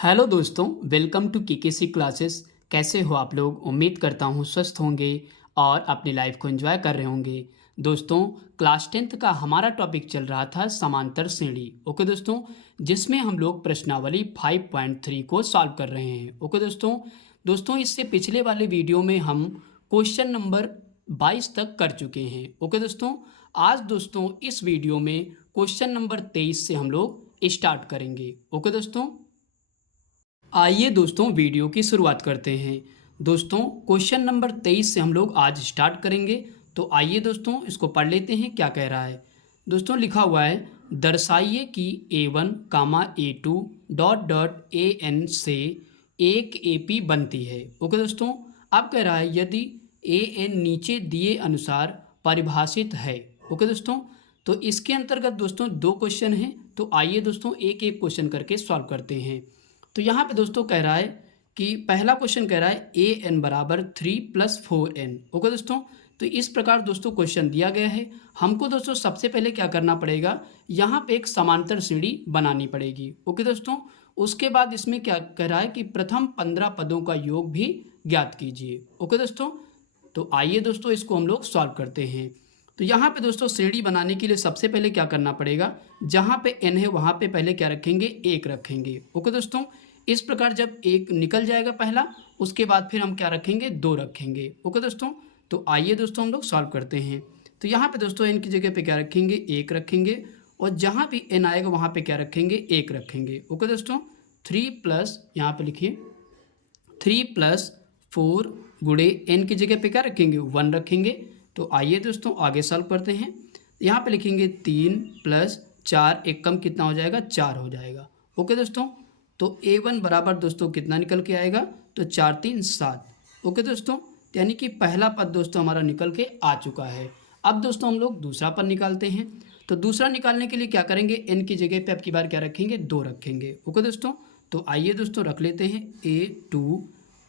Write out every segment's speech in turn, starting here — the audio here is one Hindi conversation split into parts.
हेलो दोस्तों, वेलकम टू केकेसी क्लासेस। कैसे हो आप लोग? उम्मीद करता हूँ स्वस्थ होंगे और अपनी लाइफ को एंजॉय कर रहे होंगे। दोस्तों, क्लास 10th का हमारा टॉपिक चल रहा था समांतर श्रेणी। ओके दोस्तों, जिसमें हम लोग प्रश्नावली 5.3 को सॉल्व कर रहे हैं। ओके दोस्तों, इससे पिछले वाले वीडियो में हम क्वेश्चन नंबर 22 तक कर चुके हैं। ओके दोस्तों, आज दोस्तों इस वीडियो में क्वेश्चन नंबर 23 से हम लोग स्टार्ट करेंगे। ओके दोस्तों, आइए दोस्तों वीडियो की शुरुआत करते हैं। दोस्तों, क्वेश्चन नंबर 23 से हम लोग आज स्टार्ट करेंगे। तो आइए दोस्तों इसको पढ़ लेते हैं, क्या कह रहा है। दोस्तों लिखा हुआ है, दर्शाइए कि A1 comma A2 dot dot AN से एक AP बनती है। ओके दोस्तों, अब कह रहा है यदि AN नीचे दिए अनुसार परिभाषित है। ओके दोस्तों, तो इसके अंतर्गत दोस्तों दो क्वेश्चन हैं। तो आइए दोस्तों एक एक क्वेश्चन करके सॉल्व करते हैं। तो यहाँ पे दोस्तों कह रहा है कि पहला क्वेश्चन कह रहा है AN बराबर 3+4N। ओके दोस्तों, तो इस प्रकार दोस्तों क्वेश्चन दिया गया है। हमको दोस्तों सबसे पहले क्या करना पड़ेगा, यहाँ पे एक समांतर श्रेणी बनानी पड़ेगी। ओके दोस्तों, उसके बाद इसमें क्या कह रहा है कि प्रथम 15 पदों का योग भी ज्ञात कीजिए। ओके दोस्तों, तो आइए दोस्तों इसको हम लोग सॉल्व करते हैं। तो यहाँ पे दोस्तों श्रेणी बनाने के लिए सबसे पहले क्या करना पड़ेगा, जहाँ पे n है वहाँ पे पहले क्या रखेंगे, 1 रखेंगे। ओके दोस्तों, इस प्रकार जब 1 निकल जाएगा पहला, उसके बाद फिर हम क्या रखेंगे, 2 रखेंगे। ओके दोस्तों, तो आइए दोस्तों हम लोग सॉल्व करते हैं। तो यहाँ पे दोस्तों n की जगह पे क्या रखेंगे, 1 रखेंगे, और जहाँ भी n आएगा वहाँ पे क्या रखेंगे, 1 रखेंगे। ओके दोस्तों, 3 प्लस यहाँ पे लिखिए 3+4 गुणे n की जगह पे क्या रखेंगे, 1 रखेंगे। तो आइए दोस्तों आगे सॉल्व करते हैं। यहाँ पे लिखेंगे 3+4 एक कम कितना हो जाएगा, 4 हो जाएगा। ओके दोस्तों, तो A1 बराबर दोस्तों कितना निकल के आएगा, तो 4 3 7। ओके दोस्तों, यानी कि पहला पद दोस्तों हमारा निकल के आ चुका है। अब दोस्तों हम लोग दूसरा पद निकालते हैं। तो दूसरा निकालने के लिए क्या करेंगे, n की जगह पे अब की बार क्या रखेंगे, 2 रखेंगे। ओके दोस्तों, तो आइए दोस्तों रख लेते हैं A2,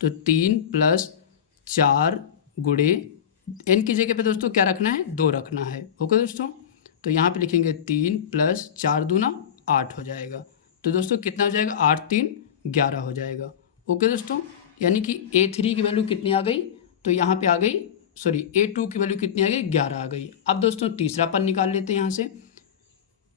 तो 3+4 गुणे n की जगह पे दोस्तों क्या रखना है, 2 रखना है। ओके दोस्तों, तो यहाँ पे लिखेंगे 3+4 दूना 8 हो जाएगा। तो दोस्तों कितना हो जाएगा, 8 3 11 हो जाएगा। ओके दोस्तों, यानी कि A3 की वैल्यू कितनी आ गई, तो यहाँ पे आ गई, सॉरी A2 की वैल्यू कितनी आ गई, 11 आ गई। अब दोस्तों तीसरा पद निकाल लेते हैं यहाँ से,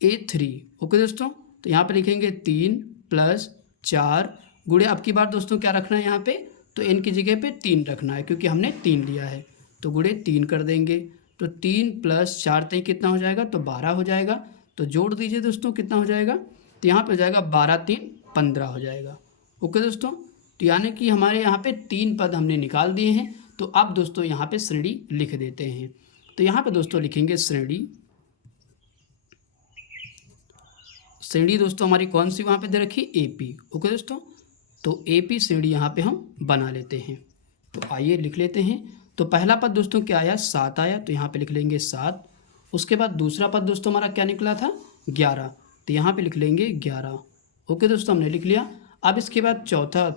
A3। ओके दोस्तों, तो यहाँ पे लिखेंगे 3+4 गुणे अब की बार दोस्तों क्या रखना है यहाँ पे, तो n की जगह पे 3 रखना है क्योंकि हमने 3 लिया है। तो गुणे 3 कर देंगे, तो 3+4 तय कितना हो जाएगा, तो 12 हो जाएगा। तो जोड़ दीजिए दोस्तों कितना हो जाएगा, तो यहाँ पे हो जाएगा 12 3 15 हो जाएगा। ओके दोस्तों, तो यानी कि हमारे यहाँ पे 3 पद हमने निकाल दिए हैं। तो अब दोस्तों यहाँ पे श्रेणी लिख देते हैं। तो यहाँ पे दोस्तों लिखेंगे श्रेणी दोस्तों हमारी कौन सी वहाँ पे दे रखी, AP। ओके दोस्तों, तो AP श्रेणी यहाँ पे हम बना लेते हैं। तो आइए लिख लेते हैं। तो पहला पद दोस्तों क्या आया, 7 आया, तो यहाँ पे लिख लेंगे 7। उसके बाद दूसरा पद दोस्तों हमारा क्या निकला था, 11, तो यहाँ पे लिख लेंगे 11। ओके दोस्तों, हमने लिख लिया। अब इसके बाद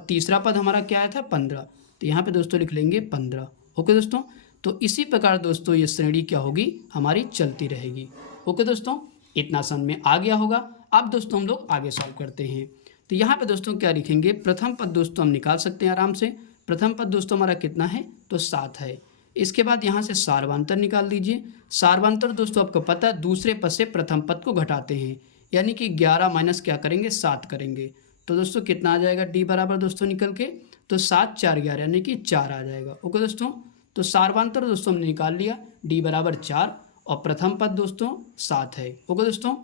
तीसरा पद हमारा क्या आया था, 15, तो यहाँ पे दोस्तों लिख लेंगे 15। ओके दोस्तों, तो इसी प्रकार दोस्तों ये श्रेणी क्या होगी, हमारी चलती रहेगी। ओके दोस्तों, इतना समझ में आ गया होगा। अब दोस्तों हम लोग आगे सॉल्व करते हैं। तो यहाँ पे दोस्तों क्या लिखेंगे, प्रथम पद दोस्तों हम निकाल सकते हैं आराम से। प्रथम पद दोस्तों हमारा कितना है, तो 7 है। इसके बाद यहाँ से सार्वंतर निकाल दीजिए। सार्वंतर दोस्तों आपको पता है दूसरे पद से प्रथम पद को घटाते हैं, यानी कि 11 माइनस क्या करेंगे, 7 करेंगे। तो दोस्तों कितना आ जाएगा, D बराबर दोस्तों निकल के, तो 7 4 11 यानी कि 4 आ जाएगा। ओके दोस्तों, तो सार्वंतर दोस्तों हमने निकाल लिया, D बराबर 4, और प्रथम पद दोस्तों 7 है। ओके दोस्तों,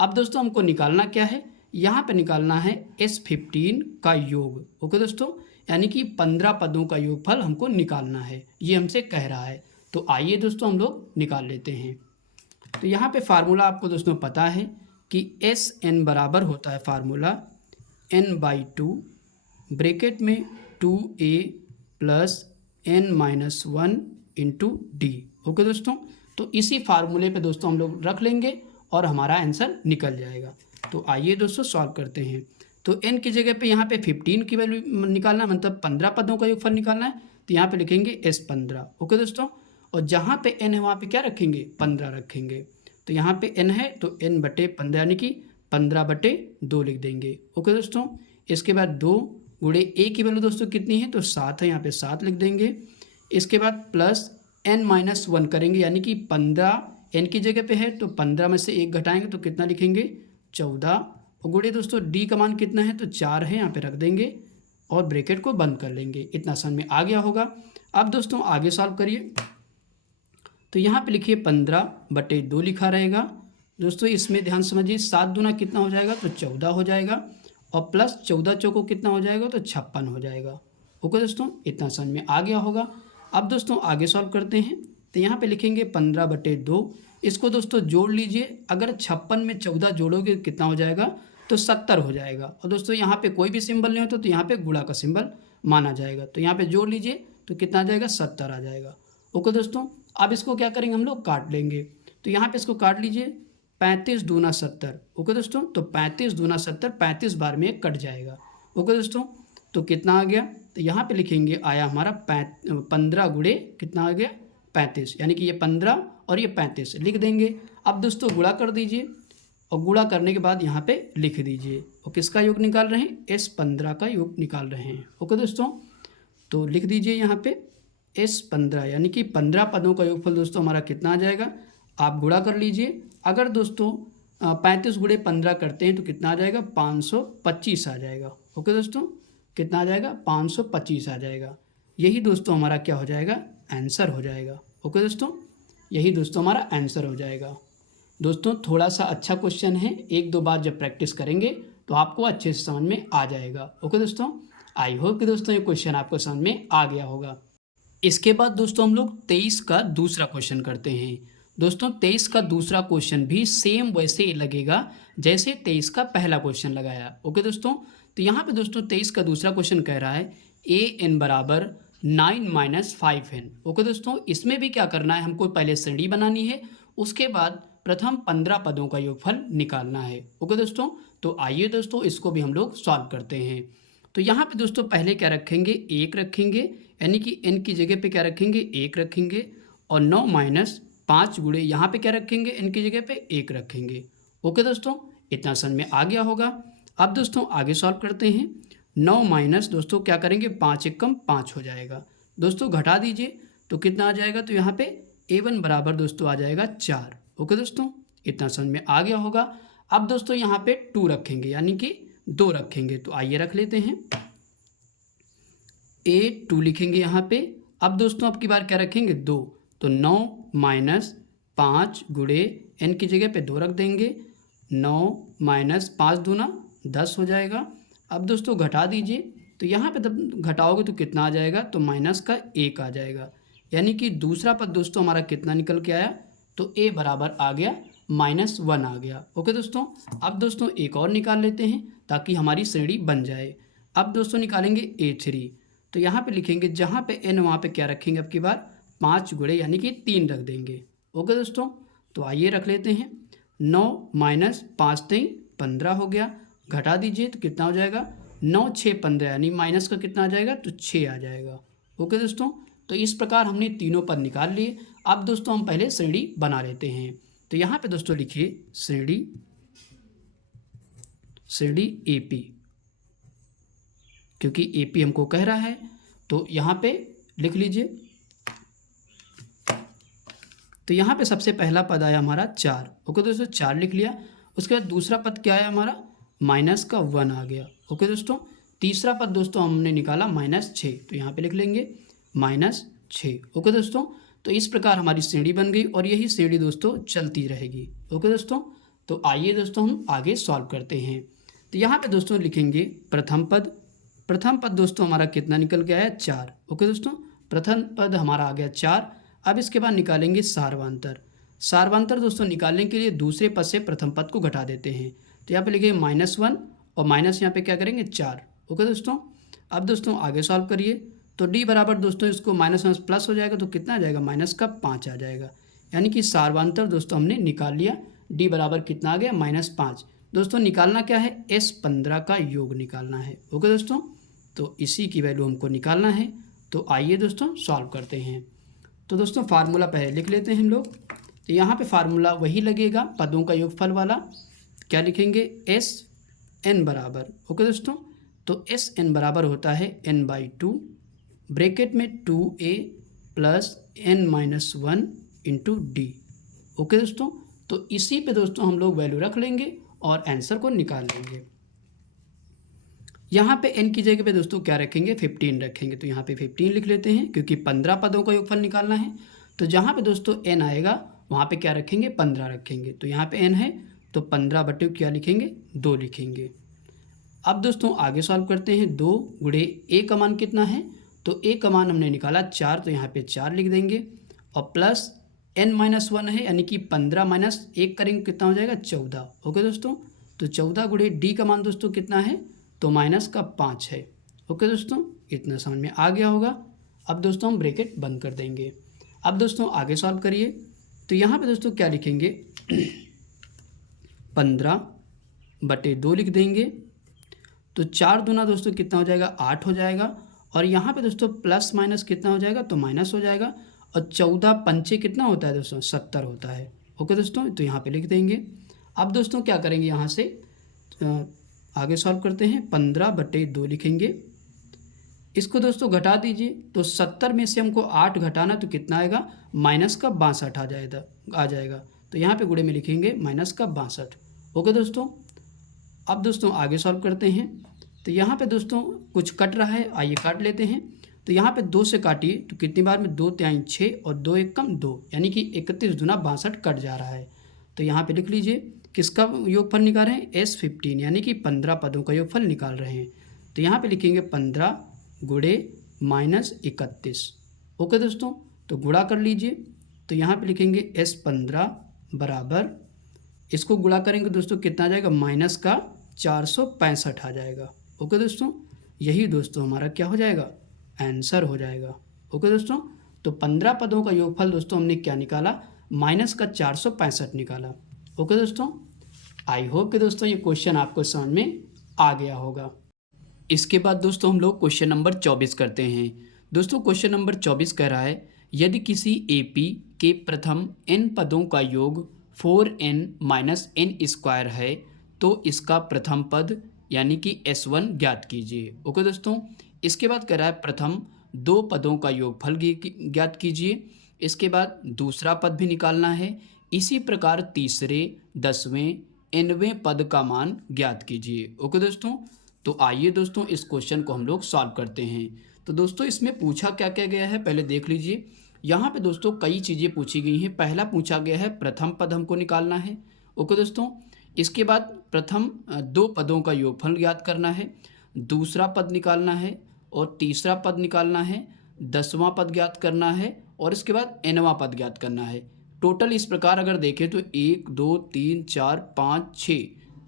अब दोस्तों हमको निकालना क्या है, यहाँ पे निकालना है S15 का योग। ओके दोस्तों, यानी कि 15 पदों का योगफल हमको निकालना है, ये हमसे कह रहा है। तो आइए दोस्तों हम लोग निकाल लेते हैं। तो यहाँ पे फार्मूला आपको दोस्तों पता है कि SN बराबर होता है फार्मूला n/2 ब्रैकेट में 2a plus n-1 into D। Okay दोस्तों, तो इसी फार्मूले पे दोस्तों हम लोग रख लेंगे और हमारा आंसर निकल जाएगा। तो आइए दोस्तों सॉल्व करते हैं। तो n की जगह पे यहाँ पे 15 की वैल्यू निकालना, मतलब 15 पदों का योगफल निकालना है, तो यहाँ पे लिखेंगे S15। ओके दोस्तों, और जहाँ पे n है वहाँ पे क्या रखेंगे, 15 रखेंगे। तो यहाँ पे n है तो n/15 यानी कि 15/2 लिख देंगे। ओके दोस्तों, इसके बाद 2 गुणे ए की वैल्यू दोस्तों कितनी है, तो 7 है, यहाँ पे 7 लिख देंगे। इसके बाद प्लस n-1 करेंगे, यानी कि 15 n की जगह पे है तो 15 में से 1 घटाएंगे तो कितना लिखेंगे 14, और गुणे दोस्तों d का मान कितना है, तो 4 है, यहाँ पे रख देंगे और ब्रैकेट को बंद कर लेंगे। इतना समझ में आ गया होगा। अब दोस्तों आगे सॉल्व करिए, तो यहाँ पे लिखिए 15/2 लिखा रहेगा। दोस्तों इसमें ध्यान समझिए, 7 दूना कितना हो जाएगा, तो 14 हो जाएगा, और प्लस 14 चौको कितना हो जाएगा, तो 56 हो जाएगा। ओके दोस्तों, इतना समझ में आ गया होगा। अब दोस्तों आगे सॉल्व करते हैं, तो यहाँ पे लिखेंगे 15/2, इसको दोस्तों जोड़ लीजिए। अगर 56 में 14 जोड़ोगे कितना हो जाएगा, तो 70 हो जाएगा। और दोस्तों यहाँ पे कोई भी सिंबल नहीं होता तो यहाँ पे गुणा का सिंबल माना जाएगा, तो यहाँ पे जोड़ लीजिए तो कितना आ जाएगा, 70 आ जाएगा। ओके दोस्तों, अब इसको क्या करेंगे, हम लोग काट लेंगे। तो यहाँ पे इसको काट लीजिए, 35 दूना 70। ओके दोस्तों, तो 35 दूना 70, 35 बार में कट जाएगा। ओके दोस्तों, तो कितना आ गया, तो यहाँ पे लिखेंगे आया हमारा 15 गुणे कितना आ गया 35, यानी कि ये 15 और ये 35 लिख देंगे। अब दोस्तों गुणा कर दीजिए, और गुणा करने के बाद यहाँ पे लिख दीजिए। और किसका योग निकाल रहे हैं, S15 का योग निकाल रहे हैं। ओके दोस्तों, तो लिख दीजिए यहाँ पे S15, यानी कि 15 पदों का योगफल दोस्तों हमारा कितना आ जाएगा, आप गुणा कर लीजिए। अगर दोस्तों 35 गुणे 15 करते हैं तो कितना आ जाएगा, 525 आ जाएगा। ओके दोस्तों, कितना आ जाएगा, 525 आ जाएगा। यही दोस्तों हमारा क्या हो जाएगा, आंसर हो जाएगा। ओके दोस्तों, यही दोस्तों हमारा आंसर हो जाएगा। दोस्तों थोड़ा सा अच्छा क्वेश्चन है, 1-2 बार जब प्रैक्टिस करेंगे तो आपको अच्छे से समझ में आ जाएगा। ओके दोस्तों, आई होप कि दोस्तों ये क्वेश्चन आपको समझ में आ गया होगा। इसके बाद दोस्तों हम लोग 23 का दूसरा क्वेश्चन करते हैं। दोस्तों 23 का दूसरा क्वेश्चन भी सेम वैसे ही लगेगा जैसे 23 का पहला क्वेश्चन लगाया। ओके दोस्तों, तो यहाँ पे दोस्तों 23 का दूसरा क्वेश्चन कह रहा है an बराबर 9 - 5n। ओके दोस्तों, इसमें भी क्या करना है, हमको पहले श्रेणी बनानी है, उसके बाद प्रथम 15 पदों का योगफल निकालना है। ओके दोस्तों, तो आइए दोस्तों इसको भी हम लोग सॉल्व करते हैं। तो यहाँ पे दोस्तों पहले क्या रखेंगे, 1 रखेंगे, यानी कि n की जगह पे क्या रखेंगे, 1 रखेंगे, और 9 - 5 गुणे यहाँ पे क्या रखेंगे, n की जगह पे 1 रखेंगे। ओके दोस्तों, इतना समझ में आ गया होगा। अब दोस्तों आगे सॉल्व करते हैं। 9 माइनस दोस्तों क्या करेंगे, 5 एकम 5 हो जाएगा। दोस्तों घटा दीजिए तो कितना आ जाएगा, तो यहाँ पे a1 बराबर दोस्तों आ जाएगा 4। ओके दोस्तों, इतना समझ में आ गया होगा। अब दोस्तों यहाँ पे 2 रखेंगे, यानी कि 2 रखेंगे, तो आइए रख लेते हैं, a2 लिखेंगे यहाँ पे। अब दोस्तों अब की बार क्या रखेंगे, 2, तो 9 माइनस 5 गुणे n की जगह पे 2 रख देंगे, 9 माइनस 5 दूना 10 हो जाएगा। अब दोस्तों घटा दीजिए, तो यहाँ पे जब घटाओगे तो कितना आ जाएगा, तो माइनस का 1 आ जाएगा, यानी कि दूसरा पद दोस्तों हमारा कितना निकल के आया, तो a बराबर आ गया -1 आ गया। ओके दोस्तों, अब दोस्तों एक और निकाल लेते हैं ताकि हमारी श्रेणी बन जाए। अब दोस्तों निकालेंगे a3, तो यहाँ पे लिखेंगे जहाँ पे n वहाँ पे क्या रखेंगे, अब की बार 5 गुणे यानी कि 3 रख देंगे। ओके दोस्तों, तो आइए रख लेते हैं, 9 माइनस 5 3 15 हो गया, घटा दीजिए तो कितना हो जाएगा, 9 6 15, यानी माइनस का कितना आ जाएगा, तो 6 आ जाएगा। ओके दोस्तों, तो इस प्रकार हमने तीनों पद निकाल लिए। अब दोस्तों हम पहले श्रेणी बना लेते हैं। तो यहाँ पे दोस्तों लिखिए श्रेणी AP, क्योंकि AP हमको कह रहा है, तो यहाँ पे लिख लीजिए। तो यहाँ पे सबसे पहला पद आया हमारा 4। ओके दोस्तों, 4 लिख लिया। उसके बाद दूसरा पद क्या आया हमारा, -1 आ गया। ओके दोस्तों, तीसरा पद दोस्तों हमने निकाला -6, तो यहाँ पे लिख लेंगे -6। ओके दोस्तों, तो इस प्रकार हमारी श्रेणी बन गई और यही श्रेणी दोस्तों चलती रहेगी। ओके दोस्तों, तो आइए दोस्तों हम आगे सॉल्व करते हैं। तो यहाँ पे दोस्तों लिखेंगे प्रथम पद दोस्तों हमारा कितना निकल के आया, 4। ओके दोस्तों, प्रथम पद हमारा आ गया 4। अब इसके बाद निकालेंगे सार्वंतर दोस्तों निकालने के लिए दूसरे पद से प्रथम पद को घटा देते हैं। तो यहाँ पे लिखेंगे -1 और माइनस यहाँ पे क्या करेंगे 4। ओके दोस्तों, अब दोस्तों आगे सॉल्व करिए। तो d बराबर दोस्तों इसको माइनस प्लस हो जाएगा, तो कितना आ जाएगा, -5 आ जाएगा, यानी कि सार्वंतर दोस्तों हमने निकाल लिया। d बराबर कितना आ गया, -5। दोस्तों निकालना क्या है, S15 का योग निकालना है। ओके दोस्तों, तो इसी की वैल्यू हमको निकालना है। तो आइए दोस्तों सॉल्व करते हैं। तो दोस्तों फार्मूला पहले लिख लेते हैं हम लोग। तो यहाँ पे फार्मूला वही लगेगा, पदों का योगफल वाला। क्या लिखेंगे, SN बराबर, ओके दोस्तों, तो एस एन बराबर होता है n/2 ब्रैकेट में 2a plus n-1 into D. Okay दोस्तों, तो इसी पे दोस्तों हम लोग वैल्यू रख लेंगे और आंसर को निकाल लेंगे। यहाँ पे n की जगह पे दोस्तों क्या रखेंगे, 15 रखेंगे। तो यहाँ पे 15 लिख लेते हैं क्योंकि 15 पदों का योगफल निकालना है। तो जहाँ पे दोस्तों n आएगा वहाँ पे क्या रखेंगे, 15 रखेंगे। तो यहाँ पे n है तो 15 बटे क्या लिखेंगे, 2 लिखेंगे। अब दोस्तों आगे सॉल्व करते हैं। 2 गुणे a का मान कितना है, तो a का मान हमने निकाला 4, तो यहाँ पे 4 लिख देंगे और प्लस n-1 है यानी कि 15 माइनस 1 करेंगे कितना हो जाएगा, 14। ओके दोस्तों, तो 14 गुणे d का मान दोस्तों कितना है, तो माइनस का 5 है। ओके दोस्तों, इतना समझ में आ गया होगा। अब दोस्तों हम ब्रैकेट बंद कर देंगे। अब दोस्तों आगे सॉल्व करिए। तो यहाँ पे दोस्तों क्या लिखेंगे 15/2 लिख देंगे। तो 4 दूना दोस्तों कितना हो जाएगा, 8 हो जाएगा। और यहाँ पे दोस्तों प्लस माइनस कितना हो जाएगा, तो माइनस हो जाएगा। और 14 पंचे कितना होता है दोस्तों, 70 होता है। ओके दोस्तों, तो यहाँ पे लिख देंगे। अब दोस्तों क्या करेंगे, यहाँ से आगे सॉल्व करते हैं। 15/2 लिखेंगे। इसको दोस्तों घटा दीजिए, तो 70 में से हमको 8 घटाना तो कितना आएगा, माइनस का 62 आ जाएगा। तो यहाँ पे गुणे में लिखेंगे माइनस का 62। ओके दोस्तों, अब दोस्तों आगे सॉल्व करते हैं। तो यहाँ पे दोस्तों कुछ कट रहा है, आइए काट लेते हैं। तो यहाँ पे 2 से काटिए तो कितनी बार में, 2 तिहाई 6 और 2 एकम 2 यानी कि 31 दूना 62 कट जा रहा है। तो यहाँ पे लिख लीजिए किसका योगफल निकाल रहे हैं, S15 यानी कि 15 पदों का योगफल निकाल रहे हैं। तो यहाँ पे लिखेंगे 15 गुणे -31। ओके दोस्तों, तो गुणा कर लीजिए। तो यहाँ पे लिखेंगे S15 बराबर, इसको गुणा करेंगे दोस्तों कितना आ जाएगा, माइनस का 465 आ जाएगा। ओके दोस्तों, यही दोस्तों हमारा क्या हो जाएगा, आंसर हो जाएगा। ओके दोस्तों, तो 15 पदों का योगफल दोस्तों हमने क्या निकाला, माइनस का 465 निकाला। ओके दोस्तों, आई होप कि दोस्तों ये क्वेश्चन आपको समझ में आ गया होगा। इसके बाद दोस्तों हम लोग क्वेश्चन नंबर 24 करते हैं। दोस्तों क्वेश्चन नंबर 24 कह रहा है, यदि किसी AP के प्रथम n पदों का योग 4n-n² है तो इसका प्रथम पद यानी कि S1 ज्ञात कीजिए। ओके दोस्तों, इसके बाद कह रहा है प्रथम 2 पदों का योगफल ज्ञात कीजिए। इसके बाद दूसरा पद भी निकालना है। इसी प्रकार तीसरे, 10वें, nवें पद का मान ज्ञात कीजिए। ओके दोस्तों, तो आइए दोस्तों इस क्वेश्चन को हम लोग सॉल्व करते हैं। तो दोस्तों इसमें पूछा क्या क्या गया है पहले देख लीजिए। यहाँ पे दोस्तों कई चीज़ें पूछी गई हैं। पहला पूछा गया है प्रथम पद हमको निकालना है। ओके दोस्तों, इसके बाद प्रथम 2 पदों का योगफल ज्ञात करना है, दूसरा पद निकालना है और तीसरा पद निकालना है, 10वां पद ज्ञात करना है और इसके बाद nवां पद ज्ञात करना है। टोटल इस प्रकार अगर देखें तो 1 2 3 4 5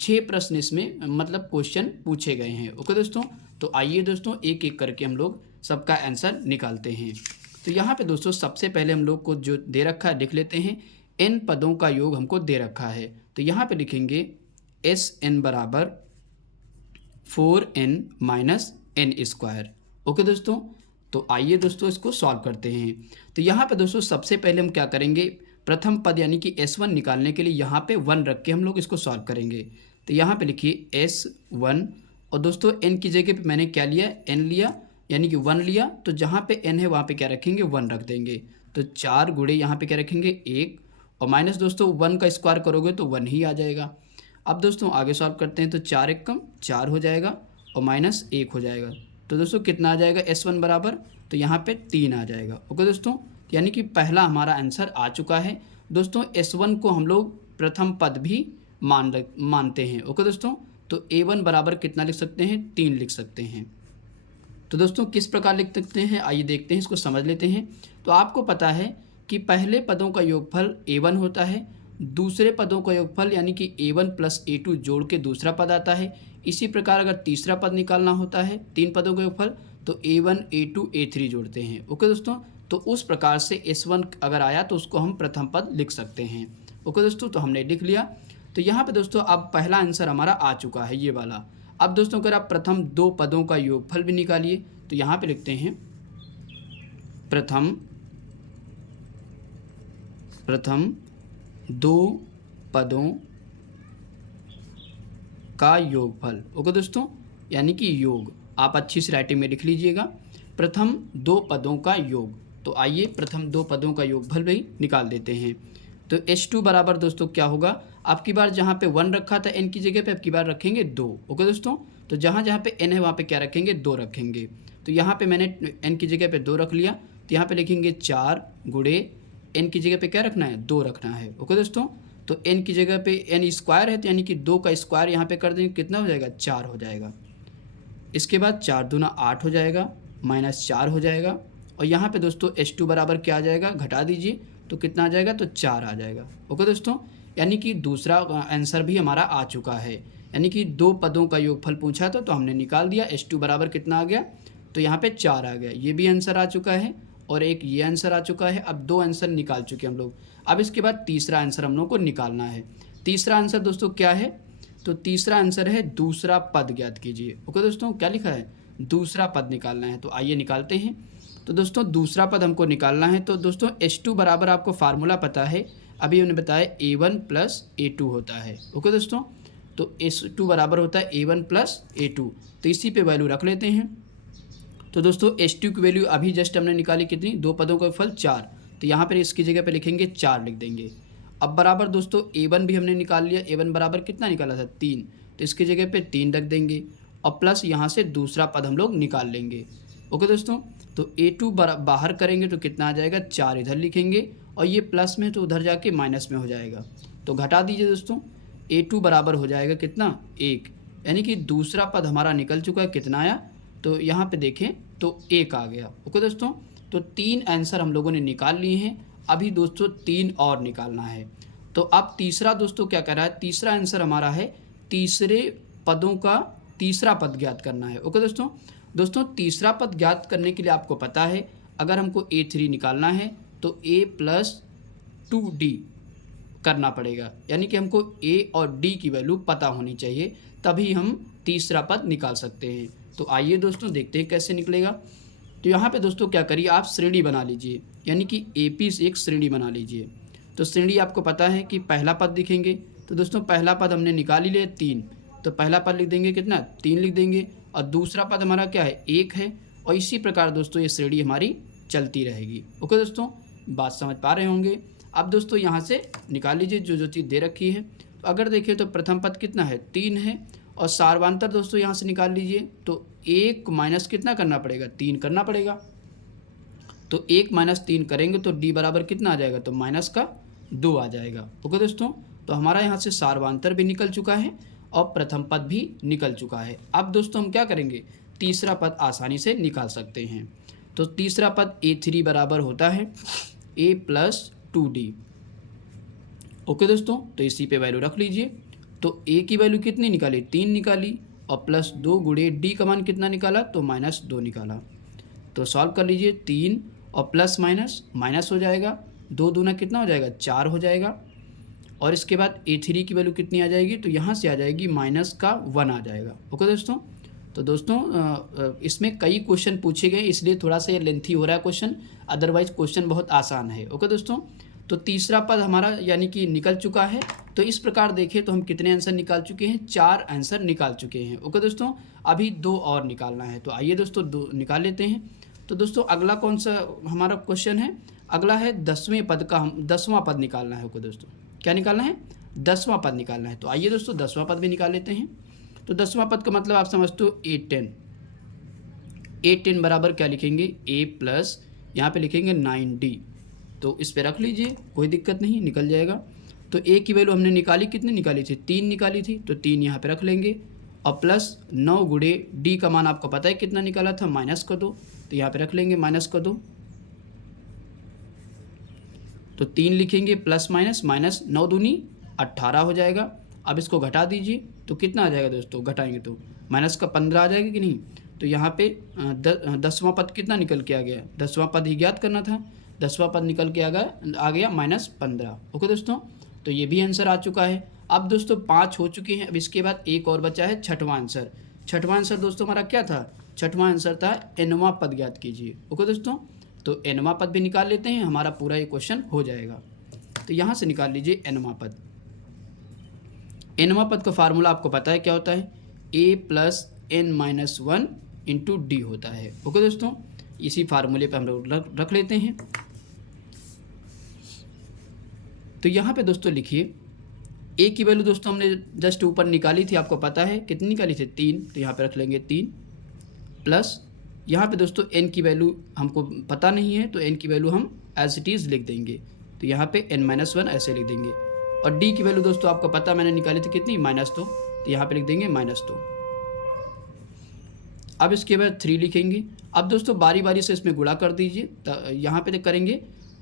6 प्रश्न इसमें मतलब क्वेश्चन पूछे गए हैं। ओके दोस्तों, तो आइए दोस्तों एक एक करके हम लोग सबका आंसर निकालते हैं। तो यहाँ पे दोस्तों सबसे पहले हम लोग को जो दे रखा है लिख लेते हैं। n पदों का योग हमको दे रखा है, तो यहाँ पे लिखेंगे Sn बराबर 4n-n²। ओके दोस्तों, तो आइए दोस्तों इसको सॉल्व करते हैं। तो यहाँ पे दोस्तों सबसे पहले हम क्या करेंगे, प्रथम पद यानी कि S1 निकालने के लिए यहाँ पे 1 रख के हम लोग इसको सॉल्व करेंगे। तो यहाँ पे लिखिए S1 और दोस्तों n की जगह पे मैंने क्या लिया, n लिया यानी कि 1 लिया। तो जहाँ पे n है वहाँ पे क्या रखेंगे, 1 रख देंगे। तो 4 गुणे यहाँ पे क्या रखेंगे 1 और माइनस दोस्तों 1 का स्क्वायर करोगे तो 1 ही आ जाएगा। अब दोस्तों आगे सॉल्व करते हैं। तो 4 एकम 4 हो जाएगा और माइनस 1 हो जाएगा। तो दोस्तों कितना आ जाएगा S1 बराबर, तो यहाँ पे 3 आ जाएगा। ओके दोस्तों, यानी कि पहला हमारा आंसर आ चुका है। दोस्तों S1 को हम लोग प्रथम पद भी मानते हैं। ओके दोस्तों, तो A1 बराबर कितना लिख सकते हैं, 3 लिख सकते हैं। तो दोस्तों किस प्रकार लिख सकते हैं, आइए देखते हैं, इसको समझ लेते हैं। तो आपको पता है कि पहले पदों का योगफल A1 होता है, दूसरे पदों का योगफल यानी कि A1 + A2 जोड़ के दूसरा पद आता है। इसी प्रकार अगर तीसरा पद निकालना होता है 3 पदों का योगफल तो A1 A2 A3 जोड़ते हैं। ओके दोस्तों, तो उस प्रकार से S1 अगर आया तो उसको हम प्रथम पद लिख सकते हैं। ओके दोस्तों, तो हमने लिख लिया। तो यहाँ पे दोस्तों अब पहला आंसर हमारा आ चुका है ये वाला। अब दोस्तों अगर आप प्रथम 2 पदों का योगफल भी निकालिए तो यहाँ पे लिखते हैं प्रथम 2 पदों का योगफल। ओके दोस्तों, यानी कि योग। आप अच्छी सी राइटिंग में लिख लीजिएगा, प्रथम दो पदों का योग। तो आइए प्रथम दो पदों का योगफल भी निकाल देते हैं। तो H2 बराबर दोस्तों क्या होगा, आपकी बार जहाँ पे 1 रखा था n की जगह पे आपकी बार रखेंगे 2। ओके दोस्तों, तो जहाँ जहाँ पे n है वहाँ पे क्या रखेंगे, 2 रखेंगे। तो यहाँ पे मैंने n की जगह पे 2 रख लिया, तो यहाँ पे लिखेंगे 4 गुणे n की जगह पे क्या रखना है, 2 रखना है। ओके दोस्तों, तो n की जगह पे n स्क्वायर है, तो यानी कि 2 का स्क्वायर यहाँ पे कर देंगे, कितना हो जाएगा, 4 हो जाएगा। इसके बाद 4 दूना 8 हो जाएगा, -4 हो जाएगा। और यहाँ पे दोस्तों H2 बराबर क्या आ जाएगा, घटा दीजिए तो कितना आ जाएगा, तो 4 आ जाएगा। ओके दोस्तों, यानी कि दूसरा आंसर भी हमारा आ चुका है। यानी कि दो पदों का योगफल पूछा था तो हमने निकाल दिया। H2 बराबर कितना आ गया, तो यहाँ पे 4 आ गया। ये भी आंसर आ चुका है और एक ये आंसर आ चुका है। अब दो आंसर निकाल चुके हम लोग। अब इसके बाद तीसरा आंसर हम लोग को निकालना है। तीसरा आंसर दोस्तों क्या है, तो तीसरा आंसर है दूसरा पद ज्ञात कीजिए। ओके दोस्तों, क्या लिखा है, दूसरा पद निकालना है। तो आइए निकालते हैं। तो दोस्तों दूसरा पद हमको निकालना है। तो दोस्तों H2 बराबर आपको फार्मूला पता है, अभी उन्हें बताया A1 + A2 होता है। ओके दोस्तों, तो H2 बराबर होता है A1 + A2, तो इसी पे वैल्यू रख लेते हैं। तो दोस्तों H2 की वैल्यू अभी जस्ट हमने निकाली कितनी, दो पदों का फल 4, तो यहाँ पर इसकी जगह पे लिखेंगे 4 लिख देंगे। अब बराबर दोस्तों A1 भी हमने निकाल लिया, A1 बराबर कितना निकाला था, 3, तो इसकी जगह पे 3 रख देंगे और प्लस यहाँ से दूसरा पद हम लोग निकाल लेंगे। ओके दोस्तों, तो A2 बाहर करेंगे तो कितना आ जाएगा, 4 इधर लिखेंगे और ये प्लस में तो उधर जाके माइनस में हो जाएगा। तो घटा दीजिए दोस्तों, A2 बराबर हो जाएगा कितना, 1, यानी कि दूसरा पद हमारा निकल चुका है। कितना आया, तो यहाँ पे देखें तो 1 आ गया। ओके दोस्तों, तो 3 आंसर हम लोगों ने निकाल लिए हैं। अभी दोस्तों 3 और निकालना है। तो अब तीसरा दोस्तों क्या कर रहा है, तीसरा आंसर हमारा है तीसरे पदों का तीसरा पद ज्ञात करना है। ओके दोस्तों तीसरा पद ज्ञात करने के लिए आपको पता है, अगर हमको A3 निकालना है तो A + 2D करना पड़ेगा, यानी कि हमको A और D की वैल्यू पता होनी चाहिए, तभी हम तीसरा पद निकाल सकते हैं। तो आइए दोस्तों देखते हैं कैसे निकलेगा। तो यहाँ पे दोस्तों क्या करिए, आप श्रेणी बना लीजिए, यानी कि AP से एक श्रेणी बना लीजिए। तो श्रेणी आपको पता है कि पहला पद लिखेंगे। तो दोस्तों पहला पद हमने निकाल ही लिया 3, तो पहला पद लिख देंगे कितना, 3 लिख देंगे और दूसरा पद हमारा क्या है, 1 है। और इसी प्रकार दोस्तों ये श्रेणी हमारी चलती रहेगी। ओके दोस्तों, बात समझ पा रहे होंगे। अब दोस्तों यहाँ से निकाल लीजिए जो जो चीज़ दे रखी है। तो अगर देखें तो प्रथम पद कितना है, 3 है और सार्वधातर दोस्तों यहाँ से निकाल लीजिए। तो 1 माइनस कितना करना पड़ेगा, 3 करना पड़ेगा। तो 1 - 3 करेंगे तो D बराबर कितना आ जाएगा, तो -2 आ जाएगा। ओके दोस्तों, तो हमारा यहाँ से सार्वधातर भी निकल चुका है और प्रथम पद भी निकल चुका है। अब दोस्तों हम क्या करेंगे, तीसरा पद आसानी से निकाल सकते हैं। तो तीसरा पद A3 बराबर होता है A + 2D। ओके दोस्तों, तो इसी पे वैल्यू रख लीजिए। तो A की वैल्यू कितनी निकाली, 3 निकाली और +2 गुणे D का मान कितना निकाला, तो -2 निकाला। तो सॉल्व कर लीजिए, 3 और प्लस माइनस माइनस हो जाएगा, 2 दूना कितना हो जाएगा, 4 हो जाएगा। और इसके बाद A3 की वैल्यू कितनी आ जाएगी, तो यहाँ से आ जाएगी -1 आ जाएगा। ओके दोस्तों, तो दोस्तों इसमें कई क्वेश्चन पूछे गए, इसलिए थोड़ा सा ये लेंथी हो रहा है क्वेश्चन, अदरवाइज क्वेश्चन बहुत आसान है। ओके दोस्तों, तो तीसरा पद हमारा यानी कि निकल चुका है। तो इस प्रकार देखिए तो हम कितने आंसर निकाल चुके हैं, 4 आंसर निकाल चुके हैं। ओके दोस्तों, अभी 2 और निकालना है। तो आइए दोस्तों 2 निकाल लेते हैं। तो दोस्तों अगला कौन सा हमारा क्वेश्चन है, अगला है 10वें पद का, हम 10वां पद निकालना है। ओके दोस्तों, क्या निकालना है, 10वां पद निकालना है। तो आइए दोस्तों 10वां पद भी निकाल लेते हैं। तो 10वां पद का मतलब आप समझते हो A10। A10 बराबर क्या लिखेंगे, A+ यहाँ पे लिखेंगे 9D। तो इस पे रख लीजिए, कोई दिक्कत नहीं, निकल जाएगा। तो A की वैल्यू हमने निकाली, कितनी निकाली थी, 3 निकाली थी, तो 3 यहाँ पे रख लेंगे और प्लस 9 गुणे D का मान आपको पता है कितना निकाला था, -2, तो यहाँ पे रख लेंगे -2। तो 3 लिखेंगे प्लस माइनस 9 दूनी 18 हो जाएगा। अब इसको घटा दीजिए तो कितना आ जाएगा दोस्तों, घटाएंगे तो -15 आ जाएगा कि नहीं। तो यहाँ पे 10वां पद कितना निकल के आ गया, 10वां पद ही ज्ञात करना था, 10वां पद निकल के आ गया -15। ओके दोस्तों, तो ये भी आंसर आ चुका है। अब दोस्तों 5 हो चुके हैं। अब इसके बाद एक और बचा है, छठवां आंसर। छठवां आंसर दोस्तों हमारा क्या था, छठवां आंसर था nवां पद ज्ञात कीजिए। ओके दोस्तों, तो nवां पद भी निकाल लेते हैं, हमारा पूरा ये क्वेश्चन हो जाएगा। तो यहाँ से निकाल लीजिए nवां पद। nवां पद का फार्मूला आपको पता है क्या होता है, A + n-1 इंटू डी होता है। ओके दोस्तों, इसी फार्मूले पे हम लोग रख लेते हैं। तो यहाँ पे दोस्तों लिखिए ए की वैल्यू दोस्तों हमने जस्ट ऊपर निकाली थी, आपको पता है कितनी निकाली थी 3, तो यहाँ पे रख लेंगे 3 प्लस यहाँ पे दोस्तों n की वैल्यू हमको पता नहीं है, तो n की वैल्यू हम एज इट इज़ लिख देंगे। तो यहाँ पे n-1 ऐसे लिख देंगे। और d की वैल्यू दोस्तों आपको पता मैंने निकाली थी कितनी -2, तो यहाँ पे लिख देंगे -2। अब इसके बाद 3 लिखेंगे। अब दोस्तों बारी बारी से इसमें गुणा कर दीजिए, तो यहाँ पे करेंगे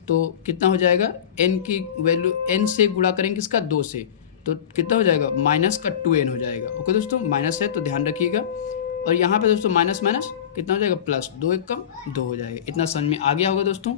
तो कितना हो जाएगा, n की वैल्यू n से गुणा करेंगे इसका 2 से, तो कितना हो जाएगा माइनस का 2n हो जाएगा। ओके दोस्तों, माइनस है तो ध्यान रखिएगा। और यहाँ पे दोस्तों माइनस माइनस कितना हो जाएगा प्लस, 2 एक कम 2 हो जाएगा। इतना समझ में आ गया होगा दोस्तों।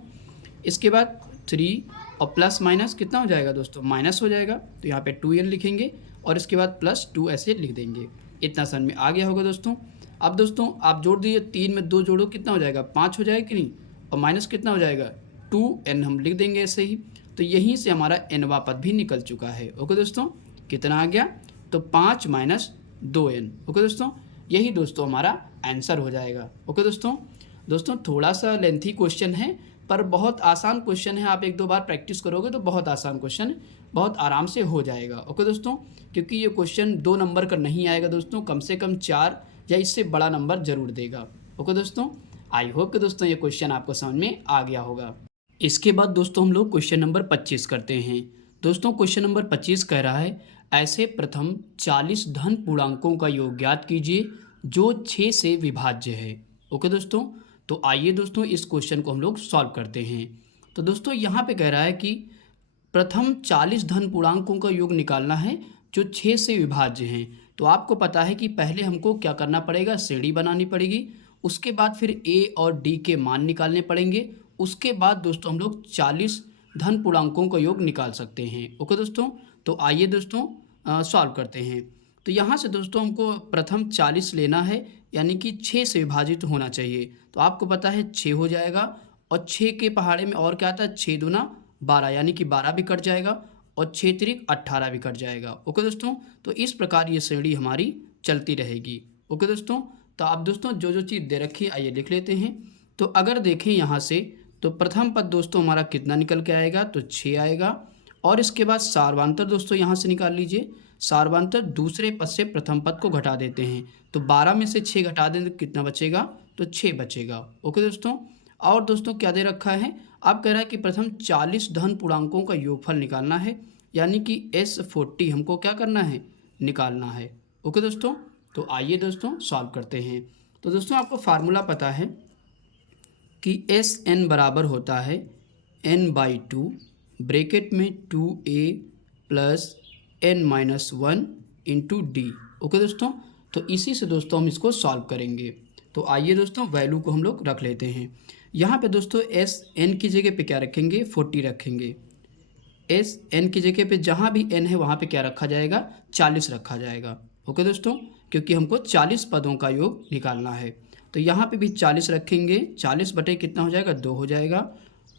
इसके बाद 3 और प्लस माइनस कितना हो जाएगा दोस्तों, माइनस हो जाएगा, तो यहाँ पे 2n लिखेंगे और इसके बाद +2 ऐसे लिख देंगे। इतना समझ में आ गया होगा दोस्तों। अब दोस्तों आप जोड़ दीजिए, 3 में 2 जोड़ो कितना हो जाएगा 5 हो जाएगा कि नहीं, और माइनस कितना हो जाएगा 2n हम लिख देंगे ऐसे ही। तो यहीं से हमारा nवां पद भी निकल चुका है। ओके दोस्तों, कितना आ गया, तो 5 - 2n। ओके दोस्तों, यही दोस्तों हमारा आंसर हो जाएगा। ओके दोस्तों थोड़ा सा लेंथी क्वेश्चन है पर बहुत आसान क्वेश्चन है। आप 1-2 बार प्रैक्टिस करोगे तो बहुत आसान क्वेश्चन है, बहुत आराम से हो जाएगा। ओके दोस्तों, क्योंकि ये क्वेश्चन 2 नंबर का नहीं आएगा दोस्तों, कम से कम 4 या इससे बड़ा नंबर जरूर देगा। ओके दोस्तों, आई होप कि दोस्तों ये क्वेश्चन आपको समझ में आ गया होगा। इसके बाद दोस्तों हम लोग क्वेश्चन नंबर 25 करते हैं। दोस्तों क्वेश्चन नंबर 25 कह रहा है, ऐसे प्रथम 40 धन पूर्णांकों का योग ज्ञात कीजिए जो 6 से विभाज्य है। ओके दोस्तों, तो आइए दोस्तों इस क्वेश्चन को हम लोग सॉल्व करते हैं। तो दोस्तों यहाँ पे कह रहा है कि प्रथम 40 धन पूर्णांकों का योग निकालना है जो 6 से विभाज्य हैं। तो आपको पता है कि पहले हमको क्या करना पड़ेगा, श्रेणी बनानी पड़ेगी, उसके बाद फिर a और d के मान निकालने पड़ेंगे, उसके बाद दोस्तों हम लोग 40 धन पूर्णांकों का योग निकाल सकते हैं। ओके दोस्तों, तो आइए दोस्तों सॉल्व करते हैं। तो यहाँ से दोस्तों हमको प्रथम 40 लेना है, यानी कि 6 से विभाजित होना चाहिए। तो आपको पता है 6 हो जाएगा, और 6 के पहाड़े में और क्या आता है 6 दूना 12, यानी कि 12 भी कट जाएगा और 6 तिरिक 18 भी कट जाएगा। ओके दोस्तों, तो इस प्रकार ये श्रेणी हमारी चलती रहेगी। ओके दोस्तों, तो आप दोस्तों जो जो चीज़ दे रखी है आइए लिख लेते हैं। तो अगर देखें यहाँ से, तो प्रथम पद दोस्तों हमारा कितना निकल के आएगा, तो 6 आएगा। और इसके बाद सार्वांतर दोस्तों यहाँ से निकाल लीजिए। सार्वांतर दूसरे पद से प्रथम पद को घटा देते हैं, तो 12 में से 6 घटा दें तो कितना बचेगा, तो 6 बचेगा। ओके दोस्तों, और दोस्तों क्या दे रखा है, अब कह रहा है कि प्रथम 40 धन पूर्णांकों का योगफल निकालना है, यानी कि S40 हमको क्या करना है, निकालना है। ओके दोस्तों, तो आइए दोस्तों सॉल्व करते हैं। तो दोस्तों आपको फार्मूला पता है कि Sn बराबर होता है n/2 ब्रैकेट में 2a plus n-1 into D. Okay दोस्तों, तो इसी से दोस्तों हम इसको सॉल्व करेंगे। तो आइए दोस्तों वैल्यू को हम लोग रख लेते हैं। यहाँ पे दोस्तों Sn की जगह पे क्या रखेंगे, 40 रखेंगे। Sn की जगह पे जहाँ भी n है वहाँ पे क्या रखा जाएगा, 40 रखा जाएगा। ओके दोस्तों, क्योंकि हमको 40 पदों का योग निकालना है। तो यहाँ पे भी 40 रखेंगे, 40 बटे कितना हो जाएगा, 2 हो जाएगा।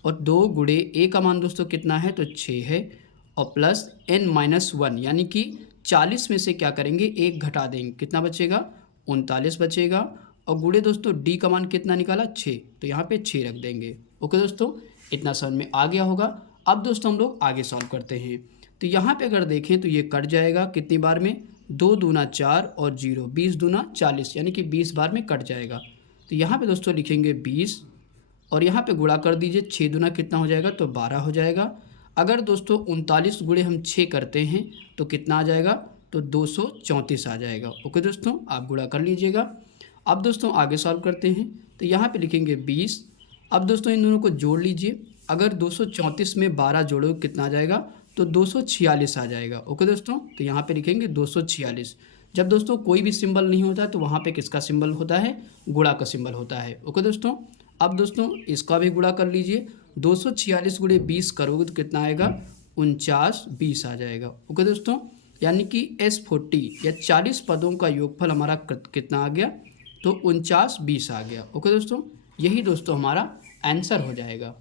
और 2 गुणे a का मान दोस्तों कितना है, तो 6 है, और प्लस n-1, यानी कि 40 में से क्या करेंगे 1 घटा देंगे, कितना बचेगा 39 बचेगा। और गुणे दोस्तों d का मान कितना निकाला 6, तो यहाँ पे 6 रख देंगे। ओके दोस्तों, इतना समझ में आ गया होगा। अब दोस्तों हम लोग आगे सॉल्व करते हैं। तो यहाँ पे अगर देखें तो ये कट जाएगा कितनी बार में, 2 दूना 4 और 0, 20 दूना 40, यानी कि 20 बार में कट जाएगा। तो यहाँ पे दोस्तों लिखेंगे 20 और यहाँ पे गुणा कर दीजिए, 6 दूना कितना हो जाएगा, तो 12 हो जाएगा। अगर दोस्तों 39 गुणे हम 6 करते हैं तो कितना आ जाएगा, तो 234 आ जाएगा। ओके दोस्तों, आप गुणा कर लीजिएगा। अब दोस्तों आगे सॉल्व करते हैं। तो यहाँ पे लिखेंगे 20। अब दोस्तों इन दोनों को जोड़ लीजिए, अगर 234 में 12 जोड़ो कितना आ जाएगा, तो 246 आ जाएगा। ओके दोस्तों, तो यहाँ पे लिखेंगे 246। जब दोस्तों कोई भी सिंबल नहीं होता तो वहाँ पे किसका सिंबल होता है, गुणा का सिंबल होता है। ओके दोस्तों, अब दोस्तों इसका भी गुणा कर लीजिए, 246 गुणे 20 करोगे तो कितना आएगा, 49-20 आ जाएगा। ओके दोस्तों, यानी कि S40 या 40 पदों का योगफल हमारा कितना आ गया, तो 49-20 आ गया। ओके दोस्तों, यही दोस्तों हमारा आंसर हो जाएगा।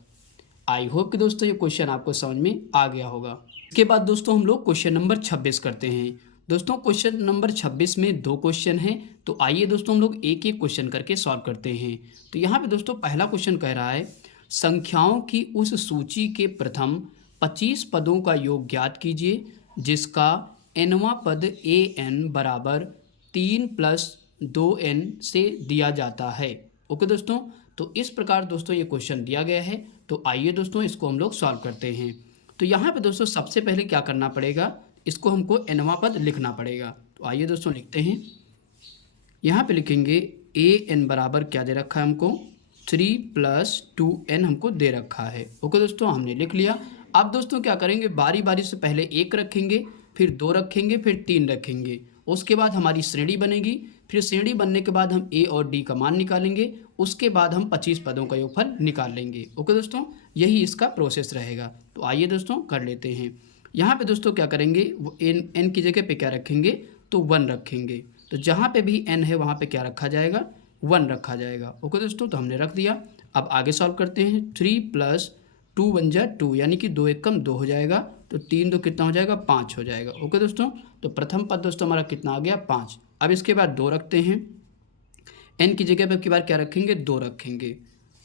आई होप कि दोस्तों ये क्वेश्चन आपको समझ में आ गया होगा। इसके बाद दोस्तों हम लोग क्वेश्चन नंबर 26 करते हैं। दोस्तों क्वेश्चन नंबर 26 में 2 क्वेश्चन हैं, तो आइए दोस्तों हम लोग एक एक क्वेश्चन करके सॉल्व करते हैं। तो यहाँ पे दोस्तों पहला क्वेश्चन कह रहा है, संख्याओं की उस सूची के प्रथम 25 पदों का योग ज्ञात कीजिए जिसका nवां पद an बराबर 3 + 2n से दिया जाता है। ओके दोस्तों, तो इस प्रकार दोस्तों ये क्वेश्चन दिया गया है, तो आइए दोस्तों इसको हम लोग सॉल्व करते हैं। तो यहाँ पे दोस्तों सबसे पहले क्या करना पड़ेगा, इसको हमको nवां पद लिखना पड़ेगा। तो आइए दोस्तों लिखते हैं। यहाँ पे लिखेंगे an बराबर क्या दे रखा है हमको, 3 + 2n हमको दे रखा है। ओके दोस्तों, हमने लिख लिया। अब दोस्तों क्या करेंगे, बारी बारी से पहले 1 रखेंगे, फिर 2 रखेंगे, फिर 3 रखेंगे। उसके बाद हमारी श्रेणी बनेगी, फिर श्रेणी बनने के बाद हम a और d का मान निकालेंगे, उसके बाद हम 25 पदों का योगफल निकाल लेंगे। ओके दोस्तों, यही इसका प्रोसेस रहेगा। तो आइए दोस्तों कर लेते हैं। यहाँ पे दोस्तों क्या करेंगे, वो n की जगह पे क्या रखेंगे, तो 1 रखेंगे। तो जहाँ पे भी n है वहाँ पे क्या रखा जाएगा, 1 रखा जाएगा। ओके दोस्तों, तो हमने रख दिया। अब आगे सॉल्व करते हैं। 3 + 2 = 2, यानी कि 2 × 1 = 2 हो जाएगा। तो 3 × 2 कितना हो जाएगा, 5 हो जाएगा। ओके दोस्तों, तो प्रथम पद दोस्तों हमारा कितना आ गया, 5। अब इसके बाद 2 रखते हैं। n की जगह पे अब की बार क्या रखेंगे, 2 रखेंगे।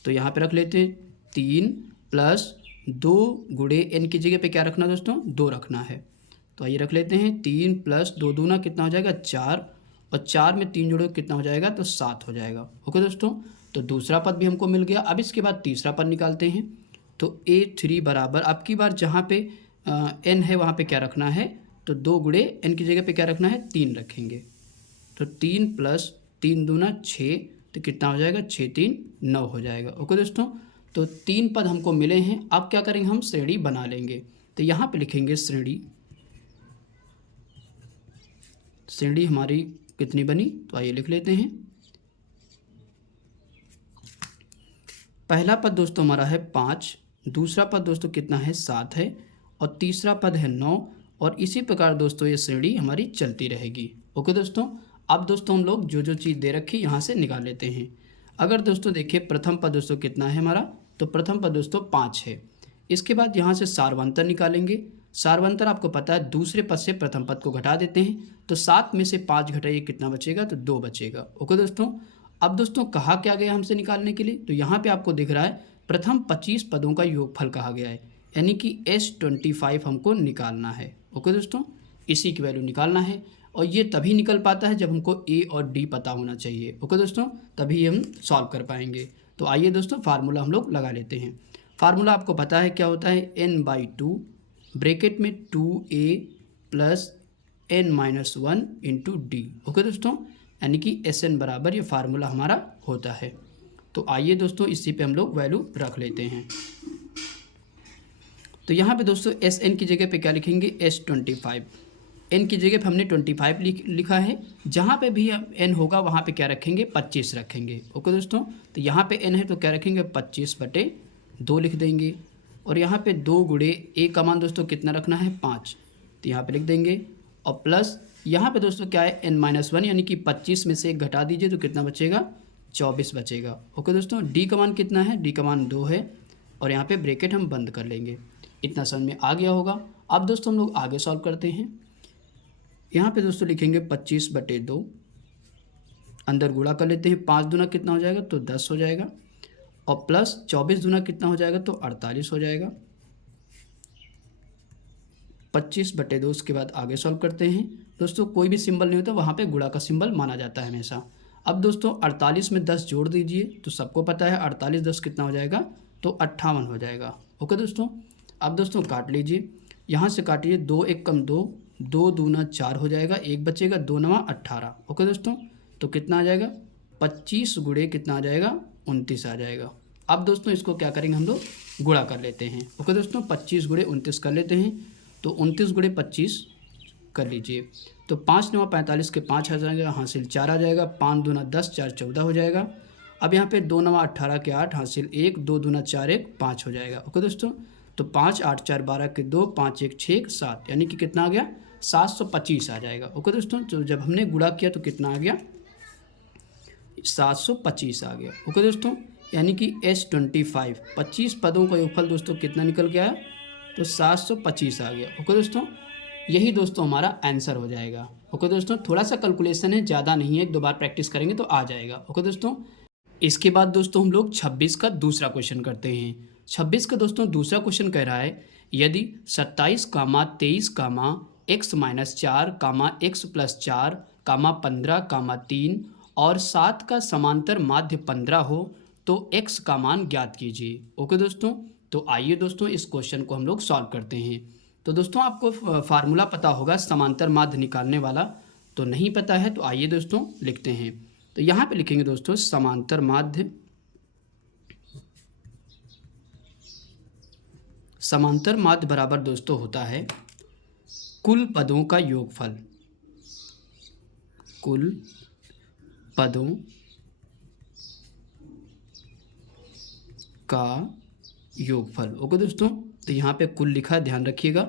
तो यहाँ पे रख लेते हैं 3 + 2 × n की जगह पे क्या रखना दोस्तों, 2 रखना है। तो आइए रख लेते हैं। 3 + 2 दूना कितना हो जाएगा, 4, और 4 में 3 जोड़ो कितना हो जाएगा, तो 7 हो जाएगा। ओके दोस्तों, तो दूसरा पद भी हमको मिल गया। अब इसके बाद तीसरा पद निकालते हैं। तो a3 बराबर अब की बार जहाँ पे n है वहाँ पे क्या रखना है, तो 2 × n की जगह पे क्या रखना है, 3 रखेंगे। तो 3 + 3 दूना 6, तो कितना हो जाएगा, 6 × 3 = 9 हो जाएगा। ओके दोस्तों, तो 3 पद हमको मिले हैं। अब क्या करेंगे, हम श्रेणी बना लेंगे। तो यहाँ पे लिखेंगे श्रेणी। श्रेणी हमारी कितनी बनी, तो आइए लिख लेते हैं। पहला पद दोस्तों हमारा है 5, दूसरा पद दोस्तों कितना है, 7 है, और तीसरा पद है 9, और इसी प्रकार दोस्तों ये श्रेणी हमारी चलती रहेगी। ओके दोस्तों, अब दोस्तों हम लोग जो जो चीज़ दे रखी यहाँ से निकाल लेते हैं। अगर दोस्तों देखिए प्रथम पद दोस्तों कितना है हमारा, तो प्रथम पद दोस्तों 5 है। इसके बाद यहाँ से सारवंतर निकालेंगे। सारवंतर आपको पता है दूसरे पद से प्रथम पद को घटा देते हैं। तो 7 में से 5 घटाइए, कितना बचेगा, तो 2 बचेगा। ओके दोस्तों, अब दोस्तों कहा क्या गया हमसे निकालने के लिए, तो यहाँ पे आपको दिख रहा है प्रथम 25 पदों का योगफल कहा गया है, यानी कि S25 हमको निकालना है। ओके दोस्तों, इसी की वैल्यू निकालना है, और ये तभी निकल पाता है जब हमको a और d पता होना चाहिए। ओके दोस्तों, तभी हम सॉल्व कर पाएंगे। तो आइए दोस्तों फार्मूला हम लोग लगा लेते हैं। फार्मूला आपको पता है क्या होता है, n/2 ब्रैकेट में 2a + n - 1 × d। ओके दोस्तों, यानी कि Sn बराबर ये फार्मूला हमारा होता है। तो आइए दोस्तों इसी पे हम लोग वैल्यू रख लेते हैं। तो यहाँ पे दोस्तों Sn की जगह पे क्या लिखेंगे, S25। n की जगह पे हमने 25 लिखा है। जहाँ पे भी n होगा वहाँ पे क्या रखेंगे, 25 रखेंगे। ओके दोस्तों, तो यहाँ पे n है तो क्या रखेंगे, 25/2 लिख देंगे। और यहाँ पे 2 × a का मान दोस्तों कितना रखना है, 5, तो यहाँ पे लिख देंगे। और प्लस यहाँ पे दोस्तों क्या है, n - 1, यानी कि 25 में से 1 घटा दीजिए तो कितना बचेगा, 24 बचेगा। ओके दोस्तों, d का मान कितना है, d का मान 2 है, और यहाँ पे ब्रैकेट हम बंद कर लेंगे। इतना समझ में आ गया होगा। अब दोस्तों हम लोग आगे सॉल्व करते हैं। यहाँ पे दोस्तों लिखेंगे 25/2, अंदर गुणा कर लेते हैं। 5 दूना कितना हो जाएगा, तो 10 हो जाएगा, और प्लस 24 दूना कितना हो जाएगा, तो 48 हो जाएगा। 25/2 उसके बाद आगे सॉल्व करते हैं। दोस्तों कोई भी सिंबल नहीं होता, वहाँ पे गुणा का सिंबल माना जाता है हमेशा। अब दोस्तों 48 में 10 जोड़ दीजिए, तो सबको पता है 48 10 कितना हो जाएगा, तो 58 हो जाएगा। ओके दोस्तों, अब दोस्तों काट लीजिए, यहाँ से काटिए। 2 × 1 = 2, 2 दूना 4 हो जाएगा, 1 बचेगा, 2 × 9 = 18। ओके दोस्तों, तो कितना आ जाएगा, 25 × कितना आ जाएगा, 29 आ जाएगा। अब दोस्तों इसको क्या करेंगे, हम लोग गुणा कर लेते हैं। ओके दोस्तों, 25 × 29 कर लेते हैं। तो 29 × 25 कर लीजिए, तो 5 × 9 = 45 के 5 आ जाएगा, हासिल 4 आ जाएगा। 5 दूना 10, 4 14 हो जाएगा। अब यहाँ पे 2 × 9 = 18 के 8, हासिल 1, 2 दूना 4 1 5 हो जाएगा। ओके दोस्तों, तो 5 8 4 12 के 2, 5 1 6 7, यानी कि कितना आ गया, 725 आ जाएगा। ओके दोस्तों, तो जब हमने गुणा किया तो कितना आ गया, 725 आ गया। ओके दोस्तों, यानी कि S25 25 पदों का योगफल दोस्तों कितना निकल के आया, तो 725 आ गया। ओके दोस्तों, यही दोस्तों हमारा आंसर हो जाएगा। ओके दोस्तों, थोड़ा सा कैलकुलेशन है, ज़्यादा नहीं है, एक दो बार प्रैक्टिस करेंगे तो आ जाएगा। ओके दोस्तों, इसके बाद दोस्तों हम लोग 26 का दूसरा क्वेश्चन करते हैं। 26 का दोस्तों दूसरा क्वेश्चन कह रहा है, यदि 27 कामा 23 कामा x माइनस 4 कामा x प्लस 4 कामा 15 कामा 3 और 7 का समांतर माध्य 15 हो तो x का मान ज्ञात कीजिए। ओके दोस्तों, तो आइए दोस्तों इस क्वेश्चन को हम लोग सॉल्व करते हैं। तो दोस्तों आपको फार्मूला पता होगा समांतर माध्य निकालने वाला, तो नहीं पता है तो आइए दोस्तों लिखते हैं। तो यहाँ पे लिखेंगे दोस्तों समांतर माध्य, समांतर माध्य बराबर दोस्तों होता है कुल पदों का योगफल, कुल पदों का योगफल। ओके दोस्तों, तो यहाँ पे कुल लिखा है, ध्यान रखिएगा।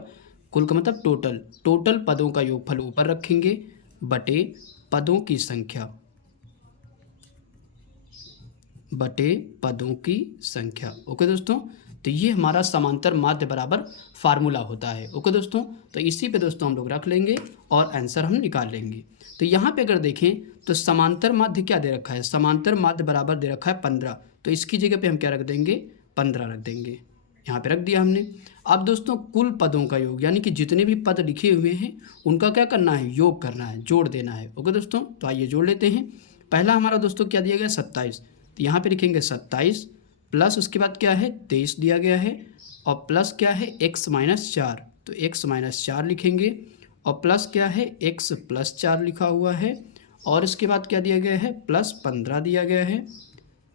कुल का मतलब टोटल, टोटल पदों का योगफल ऊपर रखेंगे बटे पदों की संख्या, बटे पदों की संख्या। ओके दोस्तों, तो ये हमारा समांतर माध्य बराबर फार्मूला होता है। ओके दोस्तों, तो इसी पे दोस्तों हम लोग रख लेंगे और आंसर हम निकाल लेंगे। तो यहाँ पे अगर देखें तो समांतर माध्य क्या दे रखा है, समांतर माध्य बराबर दे रखा है 15, तो इसकी जगह पे हम क्या रख देंगे, 15 रख देंगे, यहाँ पे रख दिया हमने। अब दोस्तों कुल पदों का योग, यानी कि जितने भी पद लिखे हुए हैं उनका क्या करना है, योग करना है, जोड़ देना है। ओके दोस्तों, तो आइए जोड़ लेते हैं। पहला हमारा दोस्तों क्या दिया गया, 27, तो यहाँ पे लिखेंगे 27 प्लस उसके बाद क्या है 23 दिया गया है, और प्लस क्या है x माइनस 4, तो x माइनस 4 लिखेंगे, और प्लस क्या है x प्लस 4 लिखा हुआ है, और इसके बाद क्या दिया गया है प्लस 15 दिया गया है,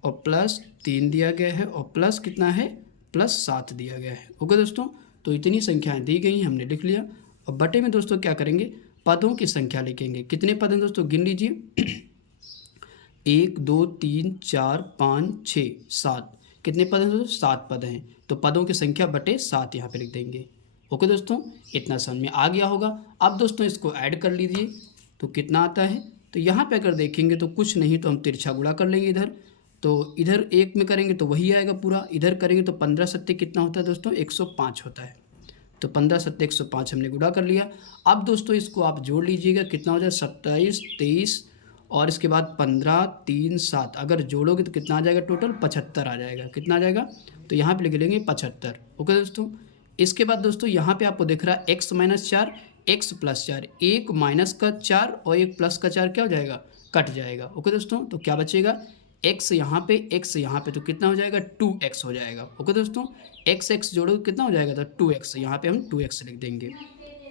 और प्लस 3 दिया गया है, और प्लस कितना है प्लस 7 दिया गया है। ओके दोस्तों, तो इतनी संख्याएं दी गई, हमने लिख लिया। और बटे में दोस्तों क्या करेंगे, पदों की संख्या लिखेंगे। कितने पद हैं दोस्तों, गिन लीजिए 1 2 3 4 5 6 7, कितने पद हैं दोस्तों, 7 पद हैं। तो पदों की संख्या बटे 7 यहाँ पे लिख देंगे। ओके दोस्तों, इतना समझ में आ गया होगा। अब दोस्तों इसको ऐड कर लीजिए, तो कितना आता है, तो यहाँ पे अगर देखेंगे तो कुछ नहीं, तो हम तिरछा गुणा कर लेंगे इधर, तो इधर 1 में करेंगे तो वही आएगा पूरा, इधर करेंगे तो 15 सत्ते कितना होता है दोस्तों, 105 होता है। तो 15 सत्ते 105 हमने गुणा कर लिया। अब दोस्तों इसको आप जोड़ लीजिएगा, कितना हो जाए 27 23 और इसके बाद 15 3 7, अगर जोड़ोगे तो कितना आ जाएगा, टोटल 75 आ जाएगा। कितना आ जाएगा, तो यहाँ पे लिख लेंगे 75। ओके दोस्तों, इसके बाद दोस्तों यहाँ पे आपको दिख रहा है x माइनस 4 x प्लस 4, एक माइनस का 4 और एक प्लस का 4 क्या हो जाएगा, कट जाएगा। ओके दोस्तों, तो क्या बचेगा, x यहाँ पे x यहाँ पे, तो कितना हो जाएगा 2x हो जाएगा। ओके दोस्तों, x x जोड़ो कितना हो जाएगा, तो 2x, यहाँ पे हम 2x लिख देंगे।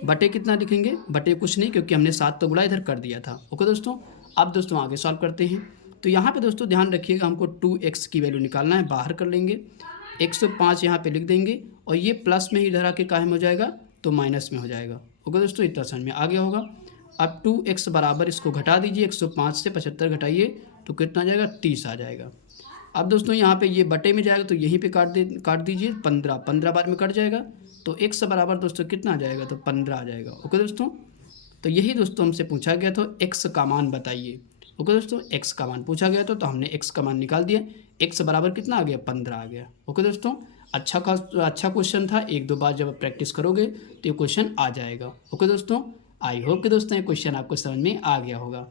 बटे कितना लिखेंगे, बटे कुछ नहीं, क्योंकि हमने 7 तो गुणा इधर कर दिया था। ओके दोस्तों, अब दोस्तों आगे सॉल्व करते हैं। तो यहाँ पे दोस्तों ध्यान रखिएगा, हमको 2x की वैल्यू निकालना है, बाहर कर लेंगे, 105 यहाँ पे लिख देंगे, और ये प्लस में ही इधर आके काहे में हो जाएगा, तो माइनस में हो जाएगा। ओके दोस्तों, इतना समझ में आ गया होगा। अब 2x बराबर इसको घटा दीजिए, 105 से 75 घटाइए तो कितना आ जाएगा, 30 आ जाएगा। अब दोस्तों यहाँ पे ये बटे में जाएगा, तो यहीं पे काट दीजिए, 15 बार में कट जाएगा, तो x बराबर दोस्तों कितना आ जाएगा, तो 15 आ जाएगा। ओके दोस्तों, तो यही दोस्तों हमसे पूछा गया, तो x का मान बताइए। ओके दोस्तों, x का मान पूछा गया तो हमने x का मान निकाल दिया, x बराबर कितना आ गया, 15 आ गया। ओके दोस्तों, अच्छा क्वेश्चन था, एक दो बार जब आप प्रैक्टिस करोगे तो ये क्वेश्चन आ जाएगा। ओके दोस्तों, आई होप कि दोस्तों ये क्वेश्चन आपको समझ में आ गया होगा।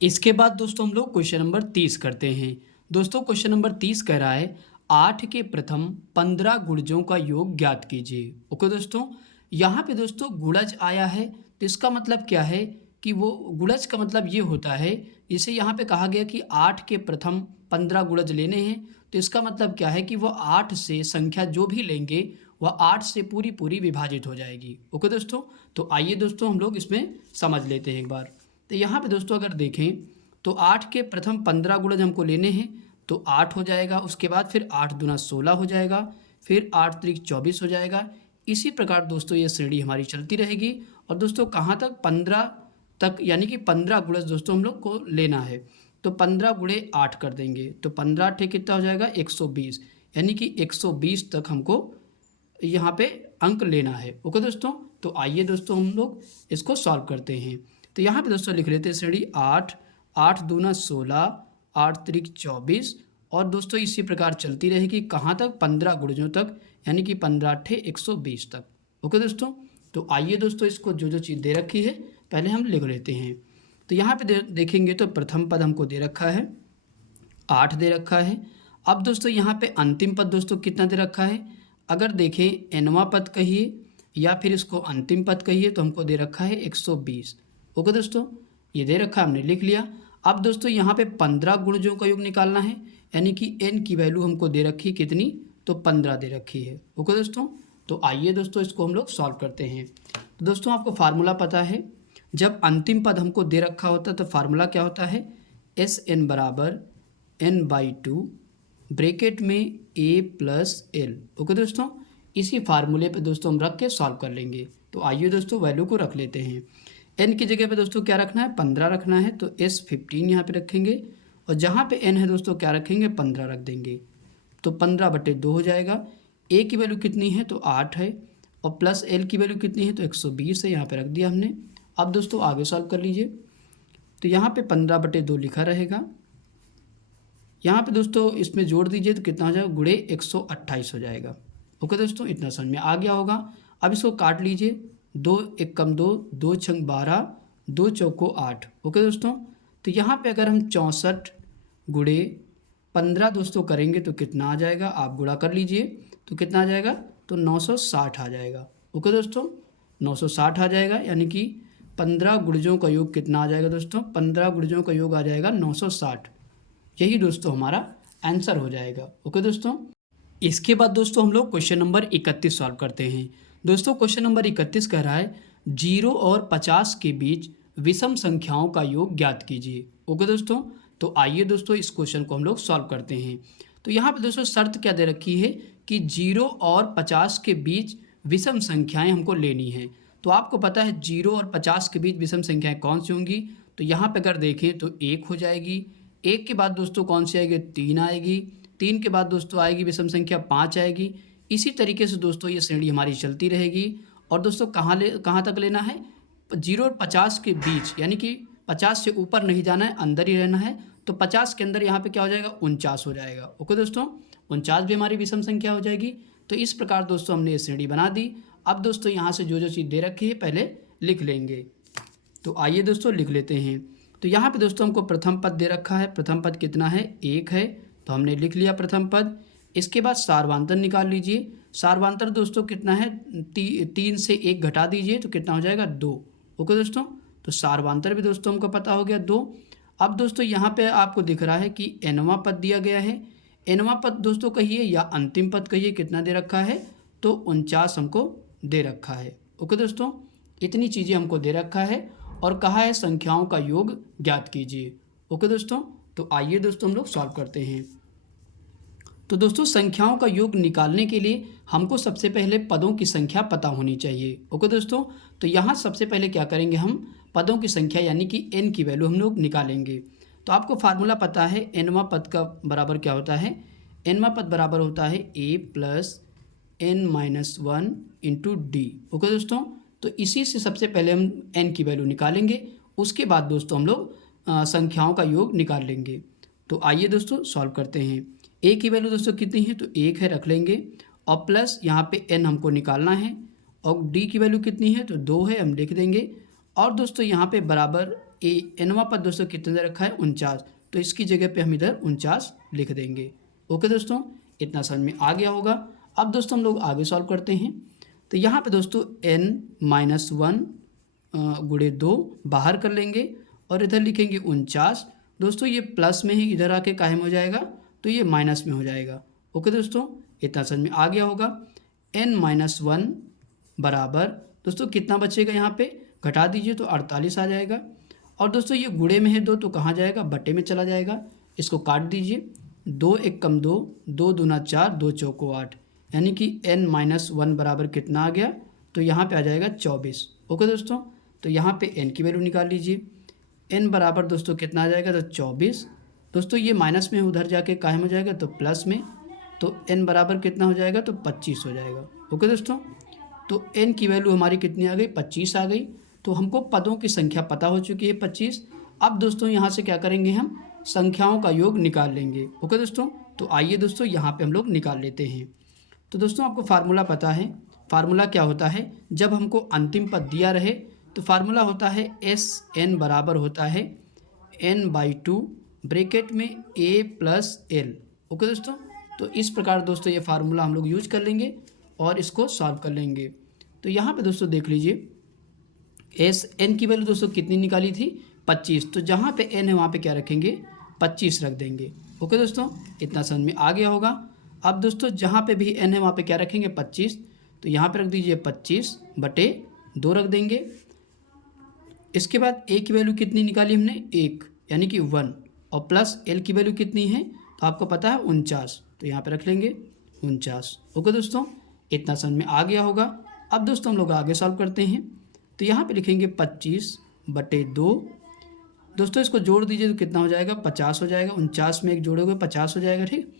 इसके बाद दोस्तों हम लोग क्वेश्चन नंबर 30 करते हैं। दोस्तों क्वेश्चन नंबर 30 कह रहा है 8 के प्रथम 15 गुणजों का योग ज्ञात कीजिए। ओके दोस्तों, यहाँ पे दोस्तों गुणज आया है, तो इसका मतलब क्या है कि वो गुणज का मतलब ये होता है, इसे यहाँ पे कहा गया कि 8 के प्रथम 15 गुणज लेने हैं, तो इसका मतलब क्या है कि वो 8 से संख्या जो भी लेंगे वह 8 से पूरी पूरी विभाजित हो जाएगी। ओके दोस्तों, तो आइए दोस्तों हम लोग इसमें समझ लेते हैं एक बार। तो यहाँ पे दोस्तों अगर देखें तो 8 के प्रथम 15 गुणज हमको लेने हैं, तो 8 हो जाएगा, उसके बाद फिर 8 दूना 16 हो जाएगा, फिर 8 त्रिक 24 हो जाएगा। इसी प्रकार दोस्तों ये श्रेणी हमारी चलती रहेगी, और दोस्तों कहाँ तक, 15 तक, यानी कि 15 गुणज दोस्तों हम लोग को लेना है। तो 15 गुणे 8 कर देंगे, तो 15 ठे कितना हो जाएगा, 120, यानी कि 120 तक हमको यहाँ पे अंक लेना है। ओके दोस्तों, तो आइए दोस्तों हम लोग इसको सॉल्व करते हैं। तो यहाँ पे दोस्तों लिख लेते हैं श्रेणी 8, 8 दूना 16, 8 त्रिक 24, और दोस्तों इसी प्रकार चलती रहेगी कहाँ तक, 15 गुणजों तक, यानी कि 15 ठे 120 तक। ओके दोस्तों, तो आइए दोस्तों इसको जो जो चीज़ दे रखी है पहले हम लिख लेते हैं। तो यहाँ पे देखेंगे तो प्रथम पद हमको दे रखा है 8 दे रखा है। अब दोस्तों यहाँ पे अंतिम पद दोस्तों कितना दे रखा है, अगर देखें nवां पद कहिए या फिर इसको अंतिम पद कहिए तो हमको दे रखा है 120। ओके दोस्तों, ये दे रखा हमने लिख लिया। अब दोस्तों यहाँ पे 15 गुणजों का योग निकालना है, यानी कि n की वैल्यू हमको दे रखी कितनी, तो 15 दे रखी है। ओके दोस्तों, तो आइए दोस्तों इसको हम लोग सॉल्व करते हैं। तो दोस्तों आपको फार्मूला पता है, जब अंतिम पद हमको दे रखा होता है तो फार्मूला क्या होता है, Sn बराबर n/2 ब्रैकेट में a+l। ओके दोस्तों, इसी फार्मूले पे दोस्तों हम रख के सॉल्व कर लेंगे। तो आइए दोस्तों वैल्यू को रख लेते हैं। n की जगह पे दोस्तों क्या रखना है, 15 रखना है, तो S15 यहाँ पे रखेंगे और जहाँ पे n है दोस्तों क्या रखेंगे, 15 रख देंगे। तो 15/2 हो जाएगा। a की वैल्यू कितनी है, तो 8 है और प्लस l की वैल्यू कितनी है, तो 120 है, यहाँ पे रख दिया हमने। अब दोस्तों आगे सॉल्व कर लीजिए। तो यहाँ पे 15/2 लिखा रहेगा, यहाँ पे दोस्तों इसमें जोड़ दीजिए तो कितना हो जाएगा, गुणे 128 हो जाएगा। ओके दोस्तों, इतना समझ में आ गया होगा। अब इसको काट लीजिए, 2 1 कम 2, 2 छंग 12, 2 चौको 8। ओके दोस्तों, तो यहाँ पे अगर हम 64 गुणे 15 दोस्तों करेंगे तो कितना आ जाएगा, आप गुणा कर लीजिए तो कितना आ जाएगा, तो 960 आ जाएगा। ओके दोस्तों, 960 आ जाएगा, यानी कि 15 गुणजों का योग कितना आ जाएगा दोस्तों, 15 गुणजों का योग आ जाएगा 960। यही दोस्तों हमारा आंसर हो जाएगा। ओके दोस्तों, इसके बाद दोस्तों हम लोग क्वेश्चन नंबर 31 सॉल्व करते हैं। दोस्तों क्वेश्चन नंबर 31 कह रहा है 0 और 50 के बीच विषम संख्याओं का योग ज्ञात कीजिए। ओके दोस्तों, तो आइए दोस्तों इस क्वेश्चन को हम लोग सॉल्व करते हैं। तो यहाँ पे दोस्तों शर्त क्या दे रखी है कि 0 और 50 के बीच विषम संख्याएं हमको लेनी है। तो आपको पता है 0 और 50 के बीच विषम संख्याएं कौन सी होंगी, तो यहाँ पे अगर देखें तो 1 हो जाएगी, 1 के बाद दोस्तों कौन सी आएगी, 3 आएगी, 3 के बाद दोस्तों आएगी विषम संख्या 5 आएगी। इसी तरीके से दोस्तों ये श्रेणी हमारी चलती रहेगी। और दोस्तों कहाँ तक लेना है, 0 और 50 के बीच, यानी कि 50 से ऊपर नहीं जाना है, अंदर ही रहना है। तो 50 के अंदर यहाँ पे क्या हो जाएगा, 49 हो जाएगा। ओके दोस्तों, 49 भी हमारी विषम संख्या हो जाएगी। तो इस प्रकार दोस्तों हमने ये श्रेणी बना दी। अब दोस्तों यहाँ से जो जो चीज़ दे रखी है पहले लिख लेंगे। तो आइए दोस्तों लिख लेते हैं। तो यहाँ पे दोस्तों हमको प्रथम पद दे रखा है, प्रथम पद कितना है, 1 है, तो हमने लिख लिया प्रथम पद। इसके बाद सार्वधातुक निकाल लीजिए। सार्वधातुक दोस्तों कितना है, 3 से 1 घटा दीजिए तो कितना हो जाएगा, 2। ओके दोस्तों, तो सार्वधातुक भी दोस्तों हमको पता हो गया 2। अब दोस्तों यहाँ पे आपको दिख रहा है कि nवां पद दिया गया है। nवां पद दोस्तों कहिए या अंतिम पद कहिए, कितना दे रखा है, तो 49 हमको दे रखा है। ओके दोस्तों, इतनी चीज़ें हमको दे रखा है और कहा है संख्याओं का योग ज्ञात कीजिए। ओके दोस्तों, तो आइए दोस्तों हम लोग सॉल्व करते हैं। तो दोस्तों संख्याओं का योग निकालने के लिए हमको सबसे पहले पदों की संख्या पता होनी चाहिए। ओके दोस्तों, तो यहाँ सबसे पहले क्या करेंगे, हम पदों की संख्या यानी कि n की वैल्यू हम लोग निकालेंगे। तो आपको फार्मूला पता है, nवां पद का बराबर क्या होता है, nवां पद बराबर होता है a + n-1 × d। ओके दोस्तों, तो इसी से सबसे पहले हम n की वैल्यू निकालेंगे, उसके बाद दोस्तों हम लोग संख्याओं का योग निकाल लेंगे। तो आइए दोस्तों सॉल्व करते हैं। a की वैल्यू दोस्तों कितनी है, तो 1 है, रख लेंगे, और प्लस यहाँ पे n हमको निकालना है, और d की वैल्यू कितनी है, तो 2 है, हम लिख देंगे। और दोस्तों यहाँ पे बराबर nवां पद दोस्तों कितने दे रखा है, 49, तो इसकी जगह पे हम इधर 49 लिख देंगे। ओके दोस्तों, इतना समझ में आ गया होगा। अब दोस्तों हम लोग आगे सॉल्व करते हैं। तो यहाँ पे दोस्तों n-1 गुणे 2 बाहर कर लेंगे और इधर लिखेंगे 49। दोस्तों ये प्लस में ही इधर आके कायम हो जाएगा, तो ये माइनस में हो जाएगा। ओके दोस्तों, इतना समझ में आ गया होगा। n-1 बराबर दोस्तों कितना बचेगा, यहाँ पे घटा दीजिए तो 48 आ जाएगा। और दोस्तों ये गुणे में है 2 तो कहाँ जाएगा, बटे में चला जाएगा। इसको काट दीजिए, 2 1 कम 2, 2 दूना 4, 2 चौको 8, यानी कि n-1 बराबर कितना आ गया, तो यहाँ पे आ जाएगा 24। ओके दोस्तों, तो यहाँ पे n की वैल्यू निकाल लीजिए। n बराबर दोस्तों कितना आ जाएगा, तो 24। दोस्तों ये माइनस में उधर जाके कायम हो जाएगा तो प्लस में, तो n बराबर कितना हो जाएगा, तो 25 हो जाएगा। ओके दोस्तों, तो n की वैल्यू हमारी कितनी आ गई, 25 आ गई। तो हमको पदों की संख्या पता हो चुकी है 25। अब दोस्तों यहाँ से क्या करेंगे, हम संख्याओं का योग निकाल लेंगे। ओके दोस्तों, तो आइए दोस्तों यहाँ पे हम लोग निकाल लेते हैं। तो दोस्तों आपको फार्मूला पता है, फार्मूला क्या होता है, जब हमको अंतिम पद दिया रहे तो फार्मूला होता है एस एन बराबर होता है n/2 ब्रैकेट में a प्लस एल। ओके दोस्तों, तो इस प्रकार दोस्तों ये फार्मूला हम लोग यूज कर लेंगे और इसको सॉल्व कर लेंगे। तो यहाँ पे दोस्तों देख लीजिए, एस एन की वैल्यू दोस्तों कितनी निकाली थी, 25। तो जहाँ पे एन है वहाँ पे क्या रखेंगे, 25 रख देंगे। ओके दोस्तों, इतना समझ में आ गया होगा। अब दोस्तों जहाँ पे भी एन है वहाँ पे क्या रखेंगे, 25। तो यहाँ पे रख दीजिए 25/2 रख देंगे। इसके बाद ए की वैल्यू कितनी निकाली हमने, 1 यानी कि 1, और प्लस एल की वैल्यू कितनी है तो आपको पता है 49, तो यहाँ पे रख लेंगे 49। ओके दोस्तों, इतना समझ में आ गया होगा। अब दोस्तों हम लोग आगे सॉल्व करते हैं। तो यहाँ पे लिखेंगे 25/2। दोस्तों इसको जोड़ दीजिए तो कितना हो जाएगा, 50 हो जाएगा। 49 में 1 जोड़ोगे 50 हो जाएगा। ठीक,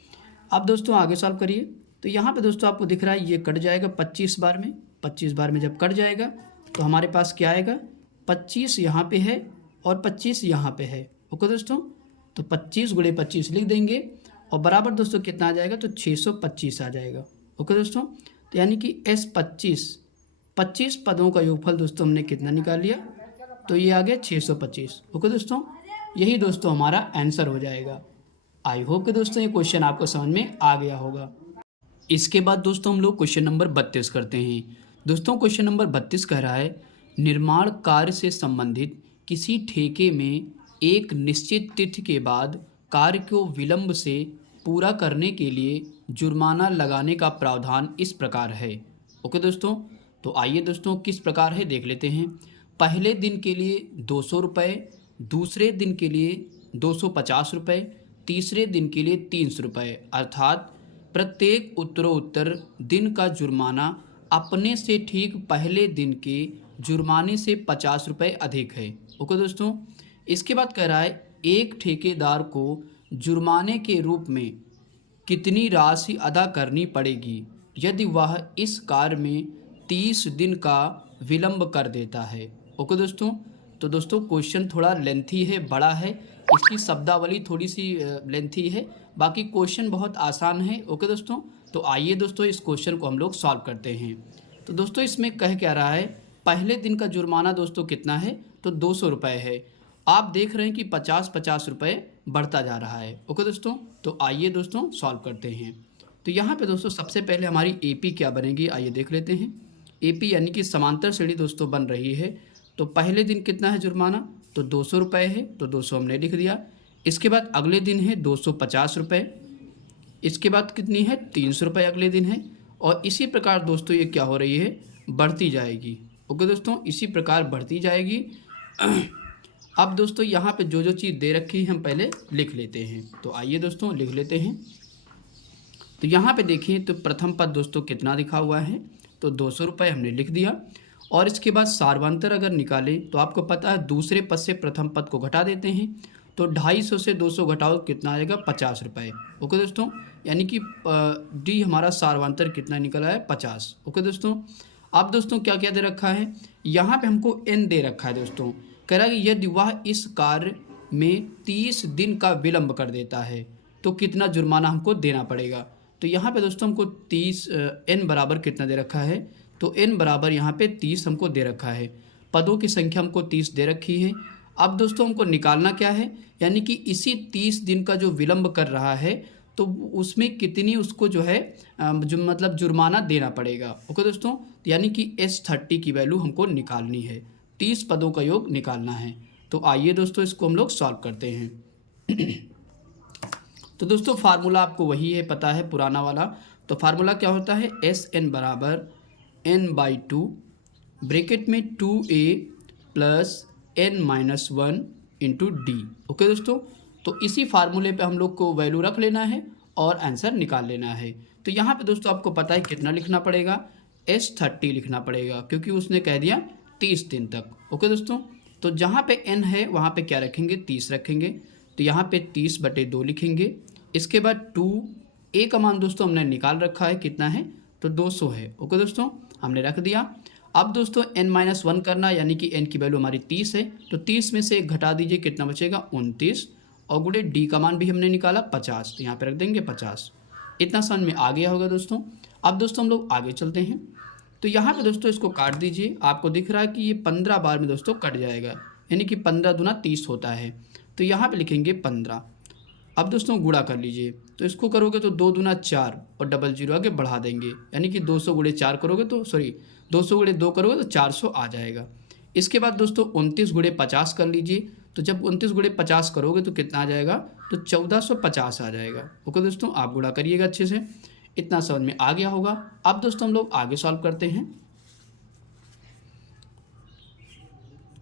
अब दोस्तों आगे सॉल्व करिए। तो यहाँ पे दोस्तों आपको दिख रहा है ये कट जाएगा 25 बार में। 25 बार में जब कट जाएगा तो हमारे पास क्या आएगा, 25 यहाँ पे है और 25 यहाँ पे है। ओके दोस्तों, तो 25 × 25 लिख देंगे और बराबर दोस्तों कितना आ जाएगा, तो 625 आ जाएगा। ओके दोस्तों, तो यानी कि एस 25 पदों का योगफल दोस्तों हमने कितना निकाल लिया, तो ये आ गया 625। ओके दोस्तों, यही दोस्तों हमारा आंसर हो जाएगा। आई होप कि दोस्तों ये क्वेश्चन आपको समझ में आ गया होगा। इसके बाद दोस्तों हम लोग क्वेश्चन नंबर 32 करते हैं। दोस्तों क्वेश्चन नंबर 32 कह रहा है, निर्माण कार्य से संबंधित किसी ठेके में एक निश्चित तिथि के बाद कार्य को विलंब से पूरा करने के लिए जुर्माना लगाने का प्रावधान इस प्रकार है। ओके दोस्तों, तो आइए दोस्तों किस प्रकार है देख लेते हैं। पहले दिन के लिए 200 रुपये, दूसरे दिन के लिए 250 रुपये, तीसरे दिन के लिए 300 रुपये, अर्थात प्रत्येक उत्तरोत्तर दिन का जुर्माना अपने से ठीक पहले दिन के जुर्माने से 50 रुपये अधिक है। ओके दोस्तों, इसके बाद कह रहा है एक ठेकेदार को जुर्माने के रूप में कितनी राशि अदा करनी पड़ेगी यदि वह इस कार्य में 30 दिन का विलंब कर देता है। ओके दोस्तों, तो दोस्तों क्वेश्चन थोड़ा लेंथी है, बड़ा है, इसकी शब्दावली थोड़ी सी लेंथी है, बाकी क्वेश्चन बहुत आसान है। ओके दोस्तों, तो आइए दोस्तों इस क्वेश्चन को हम लोग सॉल्व करते हैं। तो दोस्तों इसमें कह क्या रहा है, पहले दिन का जुर्माना दोस्तों कितना है, तो 200 रुपये है। आप देख रहे हैं कि 50 रुपये बढ़ता जा रहा है। ओके दोस्तों, तो आइए दोस्तों सॉल्व करते हैं। तो यहाँ पे दोस्तों सबसे पहले हमारी एपी क्या बनेगी, आइए देख लेते हैं। एपी यानी कि समांतर श्रेणी दोस्तों बन रही है। तो पहले दिन कितना है जुर्माना, तो 200 रुपये है, तो 200 हमने लिख दिया। इसके बाद अगले दिन है 250 रुपये, इसके बाद कितनी है 300 रुपये अगले दिन है, और इसी प्रकार दोस्तों ये क्या हो रही है, बढ़ती जाएगी। ओके दोस्तों, इसी प्रकार बढ़ती जाएगी। अब दोस्तों यहाँ पे जो जो चीज़ दे रखी है हम पहले लिख लेते हैं। तो आइए दोस्तों लिख लेते हैं। तो यहाँ पे देखिए, तो प्रथम पद दोस्तों कितना लिखा हुआ है, तो 200 रुपये हमने लिख दिया। और इसके बाद सार्वंतर अगर निकालें तो आपको पता है दूसरे पद से प्रथम पद को घटा देते हैं। तो 250 से 200 घटाओ कितना आएगा, 50 रुपये। ओके दोस्तों, यानी कि डी हमारा सार्वंतर कितना निकला है, 50। ओके दोस्तों, अब दोस्तों क्या क्या दे रखा है, यहाँ पे हमको एन दे रखा है दोस्तों। कह रहा है कि यदि वह इस कार्य में 30 दिन का विलंब कर देता है तो कितना जुर्माना हमको देना पड़ेगा। तो यहाँ पे दोस्तों हमको 30 एन बराबर कितना दे रखा है, तो एन बराबर यहाँ पे 30 हमको दे रखा है। पदों की संख्या हमको 30 दे रखी है। अब दोस्तों हमको निकालना क्या है, यानी कि इसी 30 दिन का जो विलंब कर रहा है तो उसमें कितनी उसको जो है जो मतलब जुर्माना देना पड़ेगा। ओके दोस्तों, यानी कि S30 की वैल्यू हमको निकालनी है, 30 पदों का योग निकालना है। तो आइए दोस्तों इसको हम लोग सॉल्व करते हैं। तो दोस्तों फार्मूला आपको वही है, पता है पुराना वाला। तो फार्मूला क्या होता है, SN बराबर n/2 ब्रैकेट में 2a plus n-1 into D. Okay दोस्तों, तो इसी फार्मूले पे हम लोग को वैल्यू रख लेना है और आंसर निकाल लेना है। तो यहाँ पे दोस्तों आपको पता है कितना लिखना पड़ेगा, S30 लिखना पड़ेगा, क्योंकि उसने कह दिया 30 दिन तक। ओके दोस्तों, तो जहाँ पे n है वहाँ पे क्या रखेंगे, 30 रखेंगे। तो यहाँ पे 30/2 लिखेंगे। इसके बाद 2a का मान दोस्तों हमने निकाल रखा है, कितना है, तो 200 है। ओके दोस्तों, हमने रख दिया। अब दोस्तों n-1 करना, यानी कि n की वैल्यू हमारी 30 है, तो 30 में से 1 घटा दीजिए, कितना बचेगा, 29, और गुड़े डी का मान भी हमने निकाला 50, तो यहाँ पे रख देंगे 50। इतना समझ में आ गया होगा दोस्तों। अब दोस्तों हम लोग आगे चलते हैं। तो यहाँ पे दोस्तों इसको काट दीजिए। आपको दिख रहा है कि ये 15 बार में दोस्तों कट जाएगा, यानी कि 15 दूना 30 होता है। तो यहाँ पे लिखेंगे 15। अब दोस्तों गुणा कर लीजिए, तो इसको करोगे तो 2 दूना 4 और डबल जीरो आगे बढ़ा देंगे, यानी कि 200 गुणे 4 करोगे तो 200 गुणे 2 करोगे तो 400 आ जाएगा। इसके बाद दोस्तों 29 गुणे 50 कर लीजिए। तो जब 29 गुणे 50 करोगे तो कितना आ जाएगा, तो 1450 आ जाएगा। ओके दोस्तों, आप गुणा करिएगा अच्छे से। इतना समझ में आ गया होगा। अब दोस्तों हम लोग आगे सॉल्व करते हैं।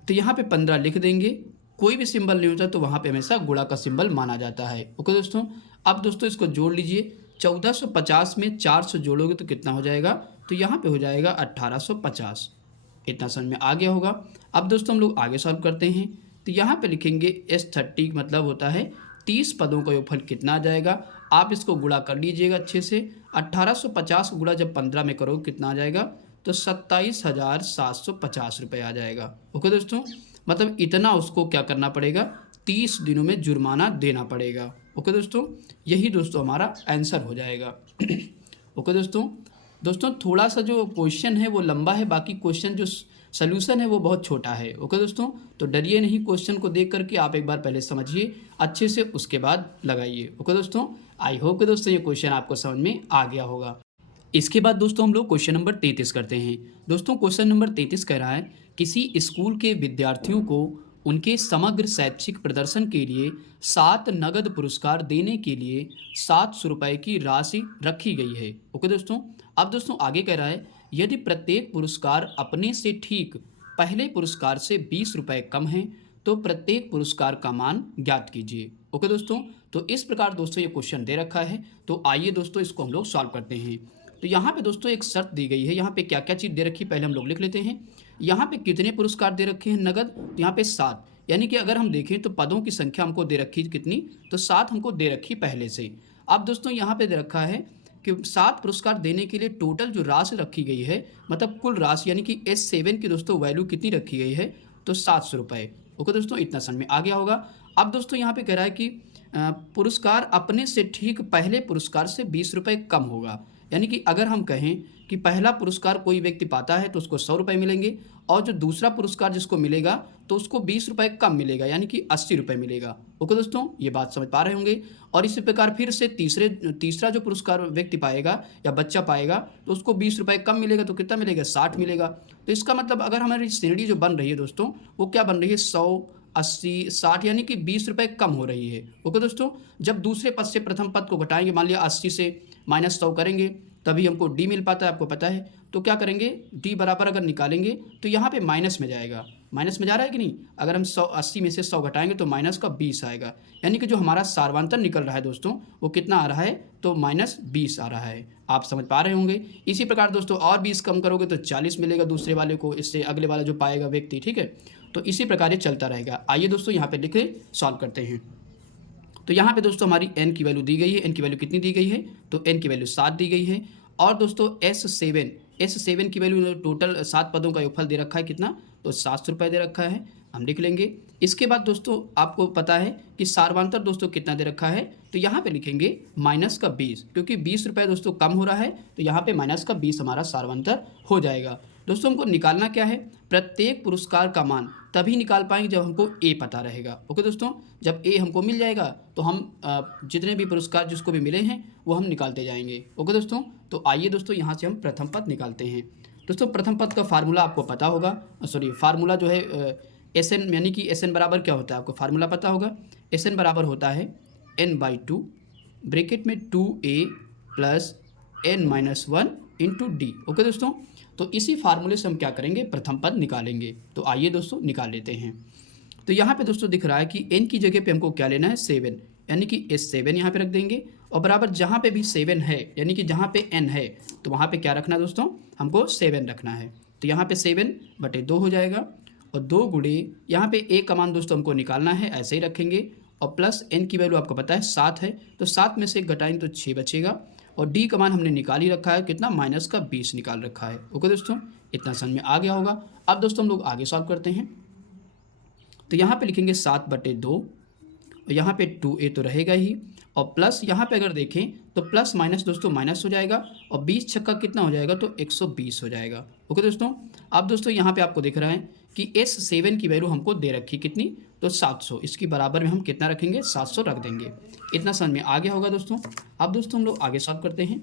तो यहाँ पे 15 लिख देंगे। कोई भी सिंबल नहीं होता तो वहाँ पे हमेशा गुणा का सिंबल माना जाता है। ओके दोस्तों, अब दोस्तों इसको जोड़ लीजिए। 1450 में 400 जोड़ोगे तो कितना हो जाएगा, तो यहाँ पे हो जाएगा 1850। इतना समझ में आ गया होगा। अब दोस्तों हम लोग आगे सॉल्व करते हैं। तो यहाँ पे लिखेंगे S30 मतलब होता है 30 पदों का योगफल कितना आ जाएगा। आप इसको गुणा कर लीजिएगा अच्छे से। 1850 को गुणा जब 15 में करोगे कितना आ जाएगा, तो 27,750 रुपये आ जाएगा। ओके दोस्तों, मतलब इतना उसको क्या करना पड़ेगा, 30 दिनों में जुर्माना देना पड़ेगा। ओके दोस्तों, यही दोस्तों हमारा आंसर हो जाएगा। ओके दोस्तों थोड़ा सा जो क्वेश्चन है वो लंबा है, बाकी क्वेश्चन जो सोल्यूशन है वो बहुत छोटा है। ओके दोस्तों, तो डरिए नहीं, क्वेश्चन को देख करके आप एक बार पहले समझिए अच्छे से, उसके बाद लगाइए। ओके दोस्तों, आई होप कि दोस्तों ये क्वेश्चन आपको समझ में आ गया होगा। इसके बाद दोस्तों हम लोग क्वेश्चन नंबर 33 करते हैं। दोस्तों क्वेश्चन नंबर 33 कह रहा है, किसी स्कूल के विद्यार्थियों को उनके समग्र शैक्षिक प्रदर्शन के लिए 7 नगद पुरस्कार देने के लिए 700 रुपये की राशि रखी गई है। ओके दोस्तों, अब दोस्तों आगे कह रहा है, यदि प्रत्येक पुरस्कार अपने से ठीक पहले पुरस्कार से 20 रुपये कम है तो प्रत्येक पुरस्कार का मान ज्ञात कीजिए। ओके दोस्तों, तो इस प्रकार दोस्तों ये क्वेश्चन दे रखा है। तो आइए दोस्तों इसको हम लोग सॉल्व करते हैं। तो यहाँ पे दोस्तों एक शर्त दी गई है। यहाँ पे क्या क्या चीज़ दे रखी है पहले हम लोग लिख लेते हैं। यहाँ पे कितने पुरस्कार दे रखे हैं नगद, तो यहाँ पे 7, यानी कि अगर हम देखें तो पदों की संख्या हमको दे रखी कितनी, तो 7 हमको दे रखी पहले से। अब दोस्तों यहाँ पे दे रखा है कि 7 पुरस्कार देने के लिए टोटल जो राशि रखी गई है, मतलब कुल राशि, यानी कि S7 की दोस्तों वैल्यू कितनी रखी गई है, तो 700 रुपये। ओके दोस्तों, इतना समझ में आ गया होगा। अब दोस्तों यहाँ पे कह रहा है कि पुरस्कार अपने से ठीक पहले पुरस्कार से 20 रुपये कम होगा, यानी कि अगर हम कहें कि पहला पुरस्कार कोई व्यक्ति पाता है तो उसको 100 रुपये मिलेंगे, और जो दूसरा पुरस्कार जिसको मिलेगा तो उसको 20 रुपये कम मिलेगा, यानी कि 80 रुपये मिलेगा। ओके दोस्तों, ये बात समझ पा रहे होंगे। और इसी प्रकार फिर से तीसरा जो पुरस्कार व्यक्ति पाएगा या बच्चा पाएगा तो उसको 20 रुपये कम मिलेगा, तो कितना मिलेगा, 60 मिलेगा। तो इसका मतलब अगर हमारी श्रेणी जो बन रही है दोस्तों, वो क्या बन रही है, 100, 80, 60, यानी कि 20 रुपये कम हो रही है। ओके दोस्तों, जब दूसरे पद से प्रथम पद को घटाएंगे, मान लिया 80 से -100 करेंगे तभी हमको डी मिल पाता है, आपको पता है। तो क्या करेंगे, डी बराबर अगर निकालेंगे तो यहाँ पे माइनस में जाएगा, माइनस में जा रहा है कि नहीं। अगर हम 80 में से 100 घटाएंगे तो माइनस का 20 आएगा, यानी कि जो हमारा सार्वंतर निकल रहा है दोस्तों वो कितना आ रहा है, तो -20 आ रहा है। आप समझ पा रहे होंगे। इसी प्रकार दोस्तों और 20 कम करोगे तो 40 मिलेगा दूसरे वाले को, इससे अगले वाला जो पाएगा व्यक्ति, ठीक है। तो इसी प्रकार ये चलता रहेगा। आइए दोस्तों यहाँ पे लिखे सॉल्व करते हैं। तो यहाँ पे दोस्तों हमारी n की वैल्यू दी गई है। n की वैल्यू कितनी दी गई है, तो n की वैल्यू 7 दी गई है। और दोस्तों S7 की वैल्यू टोटल 7 पदों का योगफल दे रखा है कितना, तो 700 रुपये दे रखा है, हम लिख लेंगे। इसके बाद दोस्तों आपको पता है कि सार्वंतर दोस्तों कितना दे रखा है, तो यहाँ पे लिखेंगे -20, क्योंकि 20 रुपये दोस्तों कम हो रहा है तो यहाँ पे -20 हमारा सार्वंतर हो जाएगा। दोस्तों हमको निकालना क्या है, प्रत्येक पुरस्कार का मान तभी निकाल पाएंगे जब हमको ए पता रहेगा। ओके दोस्तों, जब ए हमको मिल जाएगा तो हम जितने भी पुरस्कार जिसको भी मिले हैं वो हम निकालते जाएंगे। ओके दोस्तों, तो आइए दोस्तों यहाँ से हम प्रथम पद निकालते हैं। दोस्तों प्रथम पद का फार्मूला आपको पता होगा, फार्मूला जो है SN, यानी कि SN बराबर क्या होता है आपको फार्मूला पता होगा। SN बराबर होता है n/2 ब्रैकेट में 2a + n-1 × d। ओके दोस्तों, तो इसी फार्मूले से हम क्या करेंगे, प्रथम पद निकालेंगे। तो आइए दोस्तों निकाल लेते हैं। तो यहाँ पे दोस्तों दिख रहा है कि n की जगह पे हमको क्या लेना है, 7, यानी कि S7 यहाँ पे रख देंगे, और बराबर जहाँ पे भी 7 है, यानी कि जहाँ पे n है तो वहाँ पे क्या रखना है दोस्तों, हमको 7 रखना है। तो यहाँ पे 7/2 हो जाएगा, और 2 गुणे यहाँ पे a का मान दोस्तों हमको निकालना है, ऐसे ही रखेंगे, और प्लस n की वैल्यू आपको पता है 7 है, तो 7 में से 1 घटाएंगे तो 6 बचेगा, और d का मान हमने निकाल ही रखा है कितना, -20 निकाल रखा है। ओके दोस्तों, इतना समझ में आ गया होगा। अब दोस्तों हम लोग आगे सॉल्व करते हैं। तो यहाँ पे लिखेंगे 7/2, और यहाँ पे 2a तो रहेगा ही, और प्लस यहाँ पे अगर देखें तो प्लस माइनस दोस्तों माइनस हो जाएगा, और 20 छक्का कितना हो जाएगा तो 120 हो जाएगा। ओके दोस्तों, अब दोस्तों यहाँ पे आपको दिख रहा है कि S7 की वैल्यू हमको दे रखी कितनी, तो 700, इसकी बराबर में हम कितना रखेंगे, 700 रख देंगे। इतना समझ में आ गया होगा दोस्तों। अब दोस्तों हम लोग आगे सॉल्व करते हैं।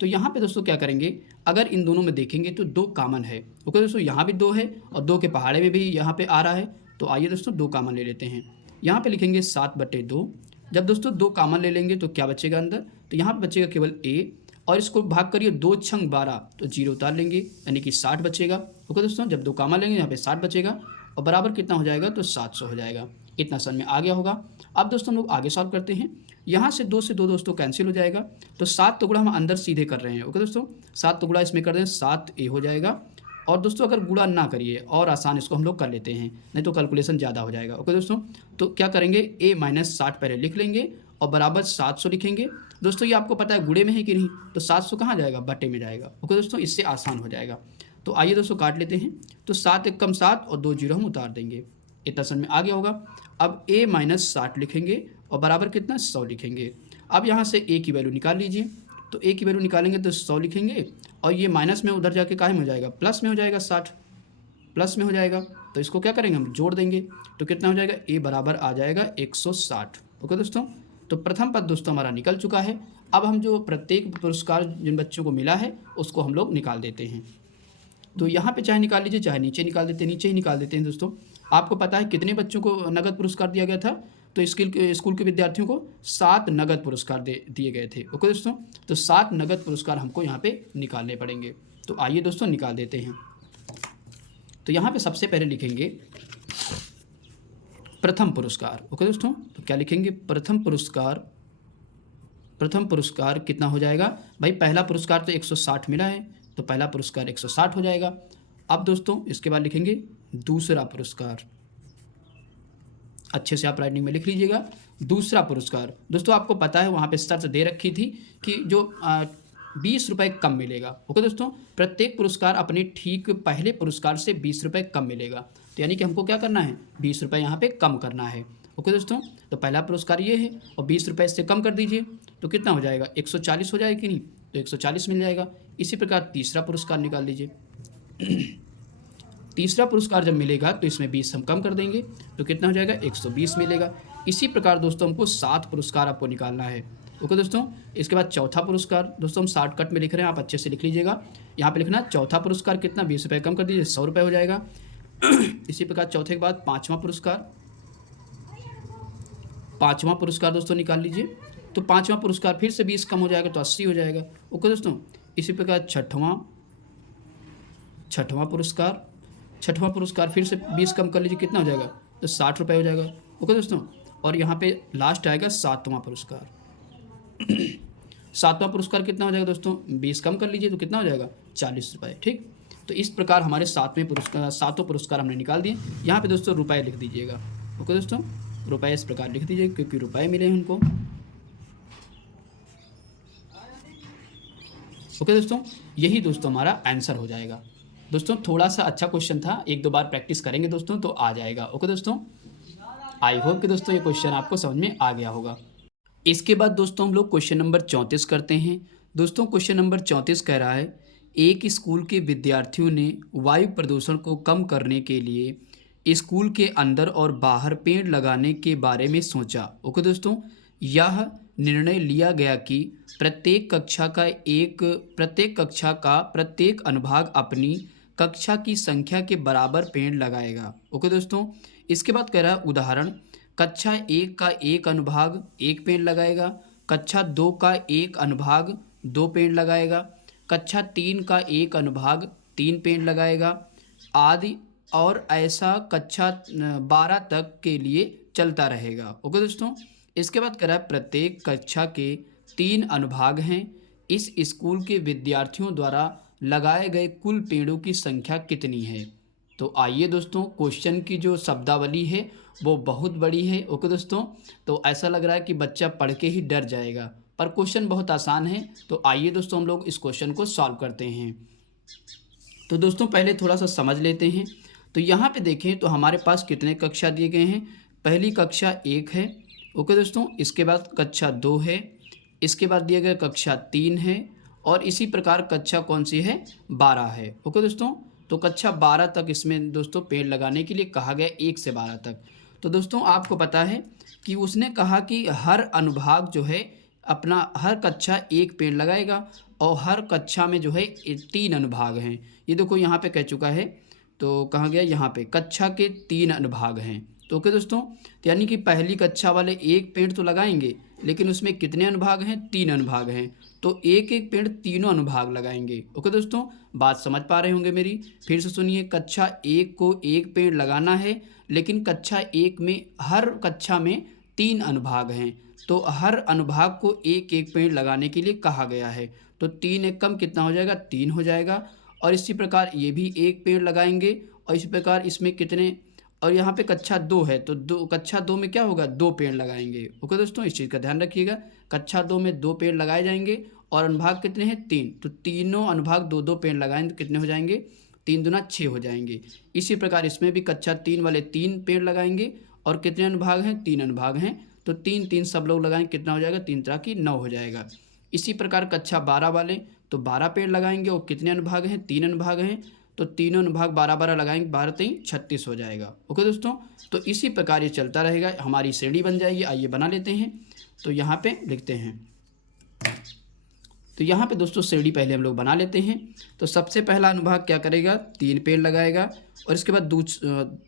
तो यहाँ पे दोस्तों क्या करेंगे, अगर इन दोनों में देखेंगे तो 2 कॉमन है। ओके दोस्तों, यहाँ भी 2 है और 2 के पहाड़े में भी यहाँ पे आ रहा है, तो आइए दोस्तों 2 कॉमन ले लेते हैं। यहाँ पे लिखेंगे 7/2। जब दोस्तों 2 कॉमन ले लेंगे तो क्या बचेगा अंदर, तो यहाँ पे बचेगा केवल a, और इसको भाग करिए 2 छंग 12, तो 0 उतार लेंगे, यानी कि 60 बचेगा। ओके दोस्तों, जब 2 कॉमन लेंगे यहाँ पे 60 बचेगा, और बराबर कितना हो जाएगा, तो 700 हो जाएगा। इतना समझ में आ गया होगा। अब दोस्तों हम लोग आगे सॉल्व करते हैं। यहाँ से 2 से 2 दोस्तों कैंसिल हो जाएगा, तो 7 टुकड़ा हम अंदर सीधे कर रहे हैं। ओके दोस्तों, 7 टुकड़ा इसमें कर दें, 7a हो जाएगा। और दोस्तों अगर गुणा ना करिए और आसान इसको हम लोग कर लेते हैं, नहीं तो कैलकुलेशन ज़्यादा हो जाएगा। ओके दोस्तों, तो क्या करेंगे, a माइनस 60 पहले लिख लेंगे और बराबर 700 लिखेंगे। दोस्तों ये आपको पता है गुणे में है कि नहीं, तो 700 कहाँ जाएगा, बटे में जाएगा। ओके दोस्तों, इससे आसान हो जाएगा। तो आइए दोस्तों काट लेते हैं। तो 7 एक कम 7 और 2 जीरो हम उतार देंगे। इतना समझ में आ गया होगा। अब a माइनस 60 लिखेंगे और बराबर कितना, 100 लिखेंगे। अब यहाँ से a की वैल्यू निकाल लीजिए। तो a की वैल्यू निकालेंगे तो 100 लिखेंगे, और ये माइनस में उधर जाके काहे में हो जाएगा, प्लस में हो जाएगा, 60 प्लस में हो जाएगा। तो इसको क्या करेंगे, हम जोड़ देंगे, तो कितना हो जाएगा, a बराबर आ जाएगा 160। ओके दोस्तों, तो प्रथम पद दोस्तों हमारा निकल चुका है। अब हम जो प्रत्येक पुरस्कार जिन बच्चों को मिला है उसको हम लोग निकाल देते हैं। तो यहाँ पे चाहे निकाल लीजिए, चाहे नीचे निकाल देते हैं, नीचे ही निकाल देते हैं। दोस्तों आपको पता है कितने बच्चों को नगद पुरस्कार दिया गया था, तो स्कूल के विद्यार्थियों को 7 नगद पुरस्कार दिए गए थे। ओके दोस्तों, तो 7 नगद पुरस्कार हमको यहाँ पे निकालने पड़ेंगे। तो आइए दोस्तों निकाल देते हैं। तो यहाँ पे सबसे पहले लिखेंगे प्रथम पुरस्कार। ओके दोस्तों, तो क्या लिखेंगे, प्रथम पुरस्कार। प्रथम पुरस्कार कितना हो जाएगा भाई, पहला पुरस्कार तो 160 मिला है, तो पहला पुरस्कार 160 हो जाएगा। अब दोस्तों इसके बाद लिखेंगे दूसरा पुरस्कार। अच्छे से आप राइटिंग में लिख लीजिएगा, दूसरा पुरस्कार। दोस्तों आपको पता है वहाँ पे शर्त दे रखी थी कि जो 20 रुपये कम मिलेगा। ओके दोस्तों, प्रत्येक पुरस्कार अपने ठीक पहले पुरस्कार से 20 रुपये कम मिलेगा, तो यानी कि हमको क्या करना है, 20 रुपये यहाँ पे कम करना है। ओके दोस्तों, तो पहला पुरस्कार ये है और 20 रुपये इससे कम कर दीजिए, तो कितना हो जाएगा, 140 हो जाएगा कि नहीं, तो 140 मिल जाएगा। इसी प्रकार तीसरा पुरस्कार निकाल लीजिए। तीसरा पुरस्कार जब मिलेगा तो इसमें 20 हम कम कर देंगे, तो कितना हो जाएगा, 120 मिलेगा। इसी प्रकार दोस्तों हमको 7 पुरस्कार आपको निकालना है। ओके दोस्तों, इसके बाद चौथा पुरस्कार। दोस्तों हम शॉर्टकट में लिख रहे हैं, आप अच्छे से लिख लीजिएगा। यहाँ पे लिखना चौथा पुरस्कार कितना, 20 रुपये कम कर दीजिए, 100 रुपये हो जाएगा। इसी प्रकार चौथे के बाद पाँचवा पुरस्कार। पाँचवा पुरस्कार दोस्तों निकाल लीजिए, तो पाँचवा पुरस्कार फिर से 20 कम हो जाएगा, तो 80 हो जाएगा। ओके दोस्तों, इसी प्रकार छठवां पुरस्कार। छठवां पुरस्कार फिर से 20 कम कर लीजिए, कितना हो जाएगा, तो 60 रुपये हो जाएगा। ओके दोस्तों, और यहाँ पे लास्ट आएगा 7वां पुरस्कार। 7वां पुरस्कार कितना हो जाएगा दोस्तों, 20 कम कर लीजिए, तो कितना हो जाएगा, 40 रुपये। ठीक, तो इस प्रकार हमारे 7 पुरस्कार हमने निकाल दिए। यहाँ पे दोस्तों रुपये लिख दीजिएगा। ओके दोस्तों, रुपये इस प्रकार लिख दीजिए क्योंकि रुपये मिले हैं उनको। ओके दोस्तों, यही दोस्तों हमारा आंसर हो जाएगा। दोस्तों थोड़ा सा अच्छा क्वेश्चन था, 1-2 बार प्रैक्टिस करेंगे दोस्तों तो आ जाएगा। ओके दोस्तों, आई होप कि दोस्तों ये क्वेश्चन आपको समझ में आ गया होगा। इसके बाद दोस्तों हम लोग क्वेश्चन नंबर 34 करते हैं। दोस्तों क्वेश्चन नंबर 34 कह रहा है, एक स्कूल के विद्यार्थियों ने वायु प्रदूषण को कम करने के लिए स्कूल के अंदर और बाहर पेड़ लगाने के बारे में सोचा। ओके दोस्तों, यह निर्णय लिया गया कि प्रत्येक कक्षा का प्रत्येक अनुभाग अपनी कक्षा की संख्या के बराबर पेड़ लगाएगा। ओके दोस्तों, इसके बाद कह रहा है उदाहरण, कक्षा 1 का एक अनुभाग 1 पेड़ लगाएगा, कक्षा 2 का एक अनुभाग 2 पेड़ लगाएगा, कक्षा 3 का एक अनुभाग 3 पेड़ लगाएगा आदि, और ऐसा कक्षा 12 तक के लिए चलता रहेगा। ओके दोस्तों, इसके बाद कह रहा है प्रत्येक कक्षा के 3 अनुभाग हैं, इस स्कूल के विद्यार्थियों द्वारा लगाए गए कुल पेड़ों की संख्या कितनी है। तो आइए दोस्तों, क्वेश्चन की जो शब्दावली है वो बहुत बड़ी है। ओके दोस्तों, तो ऐसा लग रहा है कि बच्चा पढ़ के ही डर जाएगा, पर क्वेश्चन बहुत आसान है। तो आइए दोस्तों हम लोग इस क्वेश्चन को सॉल्व करते हैं। तो दोस्तों पहले थोड़ा सा समझ लेते हैं। तो यहाँ पे देखें तो हमारे पास कितने कक्षा दिए गए हैं, पहली कक्षा 1 है, ओके दोस्तों, इसके बाद कक्षा 2 है, इसके बाद दिया गया कक्षा 3 है और इसी प्रकार कक्षा कौन सी है 12 है। ओके दोस्तों, तो कक्षा 12 तक इसमें दोस्तों पेड़ लगाने के लिए कहा गया 1 से 12 तक। तो दोस्तों आपको पता है कि उसने कहा कि हर अनुभाग जो है अपना हर कक्षा 1 पेड़ लगाएगा और हर कक्षा में जो है 3 अनुभाग हैं। ये देखो यहाँ पे कह चुका है, तो कहा गया यहाँ पे कक्षा के 3 अनुभाग हैं। तो ओके दोस्तों, तो यानी कि पहली कक्षा वाले 1 पेड़ तो लगाएंगे, लेकिन उसमें कितने अनुभाग हैं 3 अनुभाग हैं, तो एक एक पेड़ तीनों अनुभाग लगाएंगे। ओके दोस्तों, बात समझ पा रहे होंगे मेरी। फिर से सुनिए, कक्षा 1 को 1 पेड़ लगाना है, लेकिन कक्षा 1 में हर कक्षा में 3 अनुभाग हैं, तो हर अनुभाग को एक एक पेड़ लगाने के लिए कहा गया है। तो 3 एक कम कितना हो जाएगा 3 हो जाएगा। और इसी प्रकार ये भी 1 पेड़ लगाएंगे और इसी प्रकार इसमें कितने, और यहाँ पे कक्षा 2 है तो कक्षा 2 में क्या होगा 2 पेड़ लगाएंगे। ओके दोस्तों, इस चीज़ का ध्यान रखिएगा, कक्षा 2 में 2 पेड़ लगाए जाएंगे और अनुभाग कितने हैं 3, तो तीनों अनुभाग 2-2 पेड़ लगाएंगे तो कितने हो जाएंगे 3 दूना 6 हो जाएंगे। इसी प्रकार इसमें भी कक्षा 3 वाले 3 पेड़ लगाएंगे और कितने अनुभाग हैं 3 अनुभाग हैं, तो 3-3 सब लोग लगाएंगे, कितना हो जाएगा 3 तरह की 9 हो जाएगा। इसी प्रकार कक्षा 12 वाले तो 12 पेड़ लगाएंगे और कितने अनुभाग हैं 3 अनुभाग हैं, तो तीनों अनुभाग 12-12 लगाएंगे, 12-3 36 हो जाएगा। ओके दोस्तों, तो इसी प्रकार ये चलता रहेगा, हमारी श्रेणी बन जाएगी। आइए बना लेते हैं, तो यहाँ पे लिखते हैं। तो यहाँ पे दोस्तों श्रेणी पहले हम लोग बना लेते हैं। तो सबसे पहला अनुभाग क्या करेगा 3 पेड़ लगाएगा और इसके बाद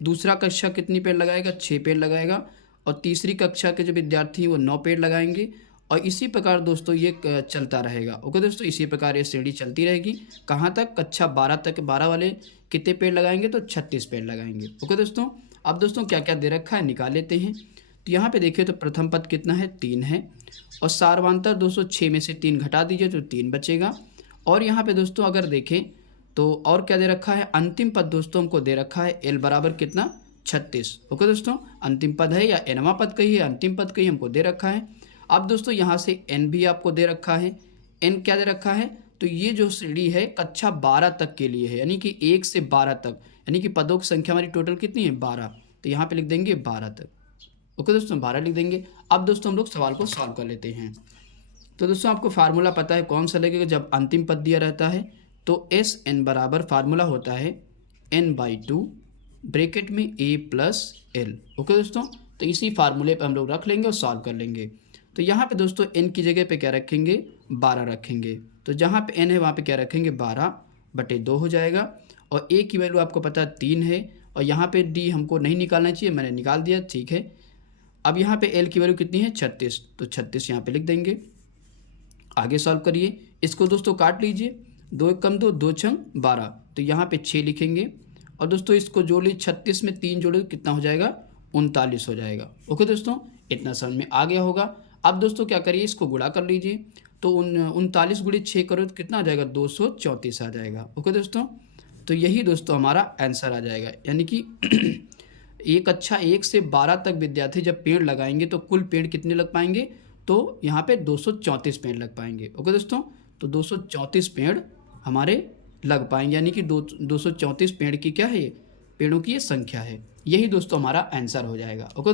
दूसरा कक्षा कितनी पेड़ लगाएगा 6 पेड़ लगाएगा और तीसरी कक्षा के जो विद्यार्थी हैं वो 9 पेड़ लगाएंगे और इसी प्रकार दोस्तों ये चलता रहेगा। ओके दोस्तों, इसी प्रकार ये श्रेणी चलती रहेगी। कहाँ तक, कक्षा 12 तक। 12 वाले कितने पेड़ लगाएंगे तो 36 पेड़ लगाएंगे। ओके दोस्तों, अब दोस्तों क्या क्या दे रखा है निकाल लेते हैं। तो यहाँ पे देखिए, तो प्रथम पद कितना है 3 है और सार्वधातुक दोस्तों 6 में से 3 घटा दीजिए तो 3 बचेगा। और यहाँ पे दोस्तों अगर देखें तो और क्या दे रखा है, अंतिम पद दोस्तों हमको दे रखा है l बराबर कितना 36। ओके दोस्तों, अंतिम पद है या nवां पद कहिए, अंतिम पद कहिए, हमको दे रखा है। अब दोस्तों यहाँ से n भी आपको दे रखा है। n क्या दे रखा है, तो ये जो श्रेणी है कक्षा 12 तक के लिए है, यानी कि 1 से 12 तक, यानी कि पदों की संख्या हमारी टोटल कितनी है 12, तो यहाँ पे लिख देंगे 12 तक। ओके दोस्तों, 12 लिख देंगे। अब दोस्तों हम लोग सवाल को सॉल्व कर लेते हैं। तो दोस्तों आपको फार्मूला पता है कौन सा लगेगा, जब अंतिम पद दिया रहता है तो एस एन बराबर फार्मूला होता है n/2 ब्रैकेट में a प्लस एल। ओके दोस्तों, तो इसी फार्मूले पे हम लोग रख लेंगे और सॉल्व कर लेंगे। तो यहाँ पे दोस्तों n की जगह पे क्या रखेंगे 12 रखेंगे, तो जहाँ पे n है वहाँ पे क्या रखेंगे 12/2 हो जाएगा। और a की वैल्यू आपको पता है 3 है और यहाँ पे d हमको नहीं निकालना चाहिए, मैंने निकाल दिया, ठीक है। अब यहाँ पे l की वैल्यू कितनी है 36, तो 36 यहाँ पे लिख देंगे। आगे सॉल्व करिए, इसको दोस्तों काट लीजिए, 2 एक कम 2, 2 छंग 12, तो यहाँ पे 6 लिखेंगे और दोस्तों इसको जोड़ लीजिए, 36 में 3 जोड़े कितना हो जाएगा 39 हो जाएगा। ओके दोस्तों, इतना समझ में आ गया होगा। अब दोस्तों क्या करिए, इसको गुणा कर लीजिए, तो 39 गुणे 6 करो तो कितना आ जाएगा 234 आ जाएगा। ओके दोस्तों, तो यही दोस्तों हमारा आंसर आ जाएगा, यानी कि एक कक्षा 1 से 12 तक विद्यार्थी जब पेड़ लगाएंगे तो कुल पेड़ कितने लग पाएंगे, तो यहाँ पे 234 पेड़ लग पाएंगे। ओके दोस्तों, तो 234 पेड़ हमारे लग पाएंगे, यानी कि 234 पेड़ की क्या है, पेड़ों की ये संख्या है। यही दोस्तों हमारा आंसर हो जाएगा। ओके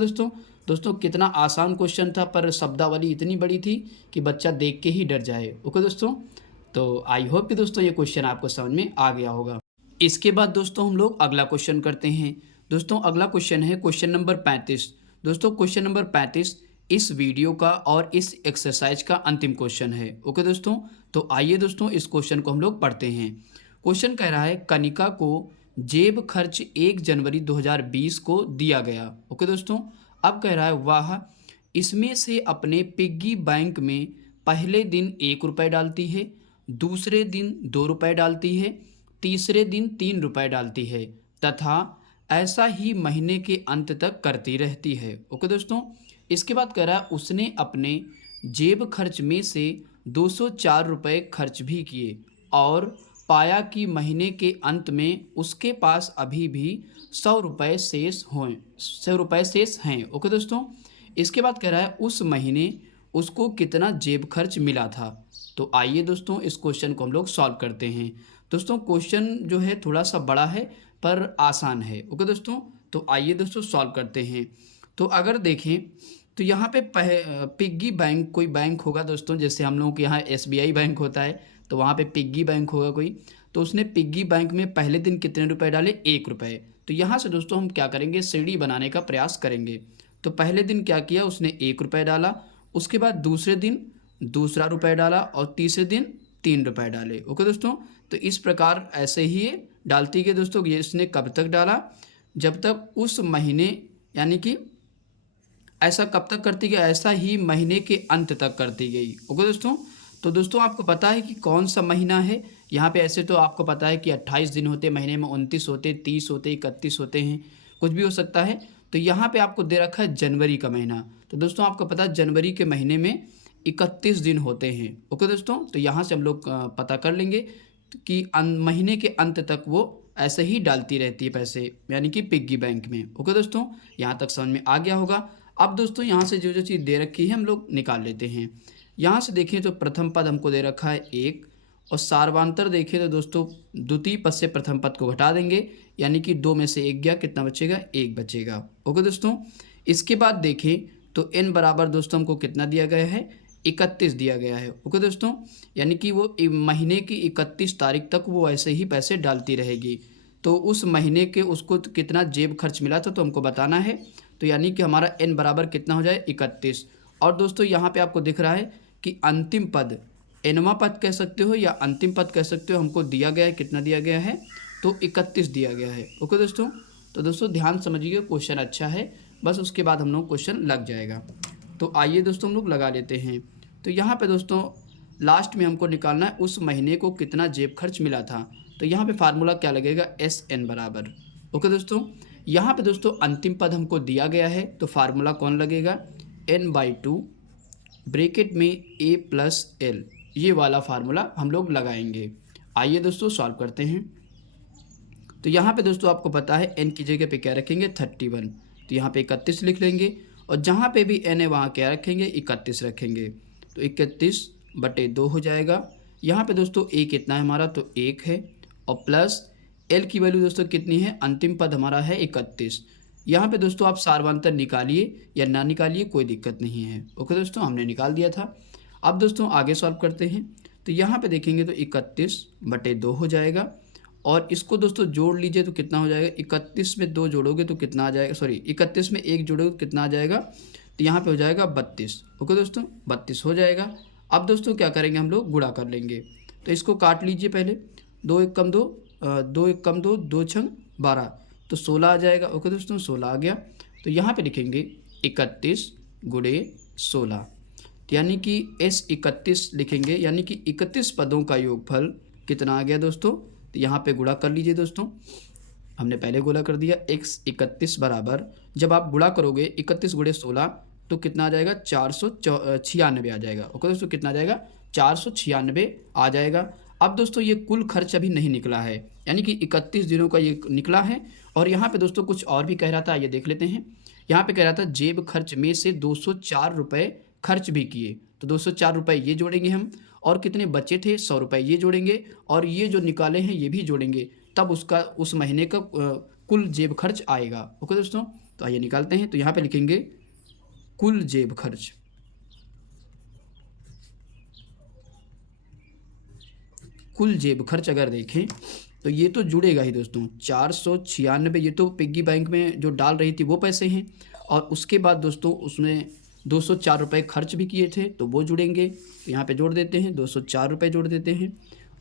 दोस्तों कितना आसान क्वेश्चन था, पर शब्दावली इतनी बड़ी थी कि बच्चा देख के ही डर जाए। ओके दोस्तों, तो आई होप कि दोस्तों ये क्वेश्चन आपको समझ में आ गया होगा। इसके बाद दोस्तों हम लोग अगला क्वेश्चन करते हैं। दोस्तों अगला क्वेश्चन है क्वेश्चन नंबर 35। दोस्तों क्वेश्चन नंबर 35 इस वीडियो का और इस एक्सरसाइज का अंतिम क्वेश्चन है। ओके दोस्तों, तो आइए दोस्तों इस क्वेश्चन को हम लोग पढ़ते हैं। क्वेश्चन कह रहा है कनिका को जेब खर्च 1 जनवरी 2020 को दिया गया। ओके दोस्तों, अब कह रहा है वह इसमें से अपने पिग्गी बैंक में पहले दिन 1 रुपये डालती है, दूसरे दिन 2 रुपये डालती है, तीसरे दिन 3 रुपये डालती है तथा ऐसा ही महीने के अंत तक करती रहती है। ओके दोस्तों, इसके बाद कह रहा है उसने अपने जेब खर्च में से 204 रुपये खर्च भी किए और पाया कि महीने के अंत में उसके पास अभी भी 100 रुपये शेष हैं। ओके दोस्तों, इसके बाद कह रहा है उस महीने उसको कितना जेब खर्च मिला था। तो आइए दोस्तों इस क्वेश्चन को हम लोग सॉल्व करते हैं। दोस्तों क्वेश्चन जो है थोड़ा सा बड़ा है पर आसान है। ओके दोस्तों, तो आइए दोस्तों सॉल्व करते हैं। तो अगर देखें तो यहाँ पे पिग्गी बैंक कोई बैंक होगा दोस्तों, जैसे हम लोगों के यहाँ SBI बैंक होता है, तो वहाँ पे पिग्गी बैंक होगा कोई। तो उसने पिग्गी बैंक में पहले दिन कितने रुपए डाले? 1 रुपये। तो यहाँ से दोस्तों हम क्या करेंगे, सीढ़ी बनाने का प्रयास करेंगे। तो पहले दिन क्या किया, उसने 1 रुपये डाला, उसके बाद दूसरे दिन दूसरा रुपये डाला और तीसरे दिन 3 रुपये डाले। ओके दोस्तों, तो इस प्रकार ऐसे ही ये डालती गई दोस्तों। ये इसने कब तक डाला? जब तक उस महीने, यानी कि ऐसा कब तक करती गई? ऐसा ही महीने के अंत तक करती गई। ओके दोस्तों, तो दोस्तों आपको पता है कि कौन सा महीना है यहाँ पे? ऐसे तो आपको पता है कि 28 दिन होते हैं महीने में, 29 होते, 30 होते, 31 होते हैं, कुछ भी हो सकता है। तो यहाँ पे आपको दे रखा है जनवरी का महीना। तो दोस्तों आपको पता है जनवरी के महीने में 31 दिन होते हैं। ओके दोस्तों, तो यहाँ से हम लोग पता कर लेंगे कि महीने के अंत तक वो ऐसे ही डालती रहती है पैसे, यानी कि पिग्गी बैंक में। ओके दोस्तों, यहाँ तक समझ में आ गया होगा। अब दोस्तों यहाँ से जो जो चीज़ दे रखी है हम लोग निकाल लेते हैं। यहाँ से देखें तो प्रथम पद हमको दे रखा है 1, और सार्वधातुक देखें तो दोस्तों द्वितीय पद से प्रथम पद को घटा देंगे, यानी कि 2 में से 1 गया, कितना बचेगा? 1 बचेगा। ओके दोस्तों, इसके बाद देखें तो n बराबर दोस्तों हमको कितना दिया गया है? 31 दिया गया है। ओके दोस्तों, यानी कि वो महीने की 31 तारीख तक वो ऐसे ही पैसे डालती रहेगी। तो उस महीने के उसको कितना जेब खर्च मिला था तो हमको बताना है। तो यानी कि हमारा n बराबर कितना हो जाए? 31। और दोस्तों यहाँ पे आपको दिख रहा है कि अंतिम पद, nवां पद कह सकते हो या अंतिम पद कह सकते हो, हमको दिया गया है, कितना दिया गया है? तो 31 दिया गया है। ओके दोस्तों, तो दोस्तों ध्यान समझिए, क्वेश्चन अच्छा है, बस उसके बाद हम लोग क्वेश्चन लग जाएगा। तो आइए दोस्तों हम लोग लगा लेते हैं। तो यहाँ पे दोस्तों लास्ट में हमको निकालना है उस महीने को कितना जेब खर्च मिला था। तो यहाँ पे फार्मूला क्या लगेगा? SN बराबर। ओके दोस्तों, यहाँ पे दोस्तों अंतिम पद हमको दिया गया है, तो फार्मूला कौन लगेगा? n/2 ब्रैकेट में a + l, ये वाला फार्मूला हम लोग लगाएंगे। आइए दोस्तों सॉल्व करते हैं। तो यहाँ पे दोस्तों आपको पता है n की जगह पे क्या रखेंगे? 31। तो यहाँ पे 31 लिख लेंगे, और जहाँ पे भी n है वहाँ क्या रखेंगे? 31 रखेंगे। तो 31/2 हो जाएगा। यहाँ पे दोस्तों a कितना है हमारा? तो 1 है, और प्लस l की वैल्यू दोस्तों कितनी है? अंतिम पद हमारा है 31। यहाँ पे दोस्तों आप सार्वधातुक निकालिए या ना निकालिए, कोई दिक्कत नहीं है। ओके दोस्तों, हमने निकाल दिया था। अब दोस्तों आगे सॉल्व करते हैं। तो यहाँ पे देखेंगे तो 31/2 हो जाएगा, और इसको दोस्तों जोड़ लीजिए तो कितना हो जाएगा? 31 में 2 जोड़ोगे तो कितना आ जाएगा? सॉरी, 31 में 1 जोड़ोगे तो कितना आ जाएगा? तो यहाँ पे हो जाएगा 32। ओके दोस्तों, 32 हो जाएगा। अब दोस्तों क्या करेंगे, हम लोग गुणा कर लेंगे। तो इसको काट लीजिए पहले, 2 1 कम 2, 2 1 कम 2, 2 6 12, तो 16 आ जाएगा। ओके दोस्तों, 16 आ गया। तो यहाँ पे लिखेंगे 31 × 16, यानी कि S31 लिखेंगे, यानी कि 31 पदों का योगफल कितना आ गया दोस्तों? तो यहाँ पे गुणा कर लीजिए दोस्तों, हमने पहले गुणा कर दिया। x31 बराबर, जब आप गुणा करोगे 31 × 16 तो कितना आ जाएगा? 496 आ जाएगा। ओके दोस्तों, कितना आ जाएगा? 496 आ जाएगा। अब दोस्तों ये कुल खर्च अभी नहीं निकला है, यानी कि 31 दिनों का ये निकला है। और यहाँ पे दोस्तों कुछ और भी कह रहा था, ये देख लेते हैं। यहाँ पे कह रहा था जेब खर्च में से 204 रुपये खर्च भी किए, तो 204 रुपये ये जोड़ेंगे हम, और कितने बचे थे? 100 रुपये ये जोड़ेंगे, और ये जो निकाले हैं ये भी जोड़ेंगे, तब उसका उस महीने का कुल जेब खर्च आएगा। ओके दोस्तों, तो आइए निकालते हैं। तो यहाँ पे लिखेंगे कुल जेब खर्च, कुल जेब खर्च अगर देखें तो ये तो जुड़ेगा ही दोस्तों। 496 ये तो पिग्गी बैंक में जो डाल रही थी वो पैसे हैं, और उसके बाद दोस्तों उसमें 204 रुपये खर्च भी किए थे तो वो जुड़ेंगे। तो यहाँ पे जोड़ देते हैं, 204 रुपये जोड़ देते हैं,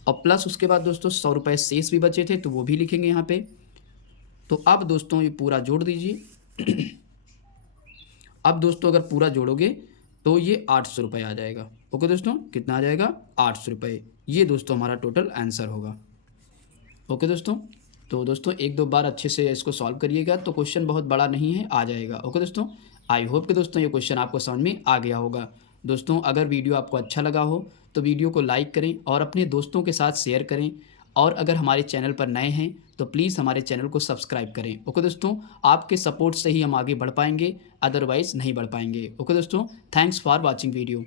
और प्लस उसके बाद दोस्तों 100 रुपये शेष भी बचे थे तो वो भी लिखेंगे यहाँ पे। तो अब दोस्तों ये पूरा जोड़ दीजिए। अब दोस्तों अगर पूरा जोड़ोगे तो ये 800 रुपये आ जाएगा। ओके दोस्तों, कितना आ जाएगा? 800 रुपये। ये दोस्तों हमारा टोटल आंसर होगा। ओके दोस्तों, तो दोस्तों 1-2 बार अच्छे से इसको सॉल्व करिएगा, तो क्वेश्चन बहुत बड़ा नहीं है, आ जाएगा। ओके दोस्तों, आई होप कि दोस्तों ये क्वेश्चन आपको समझ में आ गया होगा। दोस्तों अगर वीडियो आपको अच्छा लगा हो तो वीडियो को लाइक करें और अपने दोस्तों के साथ शेयर करें, और अगर हमारे चैनल पर नए हैं तो प्लीज़ हमारे चैनल को सब्सक्राइब करें। ओके दोस्तों, आपके सपोर्ट से ही हम आगे बढ़ पाएंगे, अदरवाइज़ नहीं बढ़ पाएंगे। ओके दोस्तों, थैंक्स फॉर वॉचिंग वीडियो।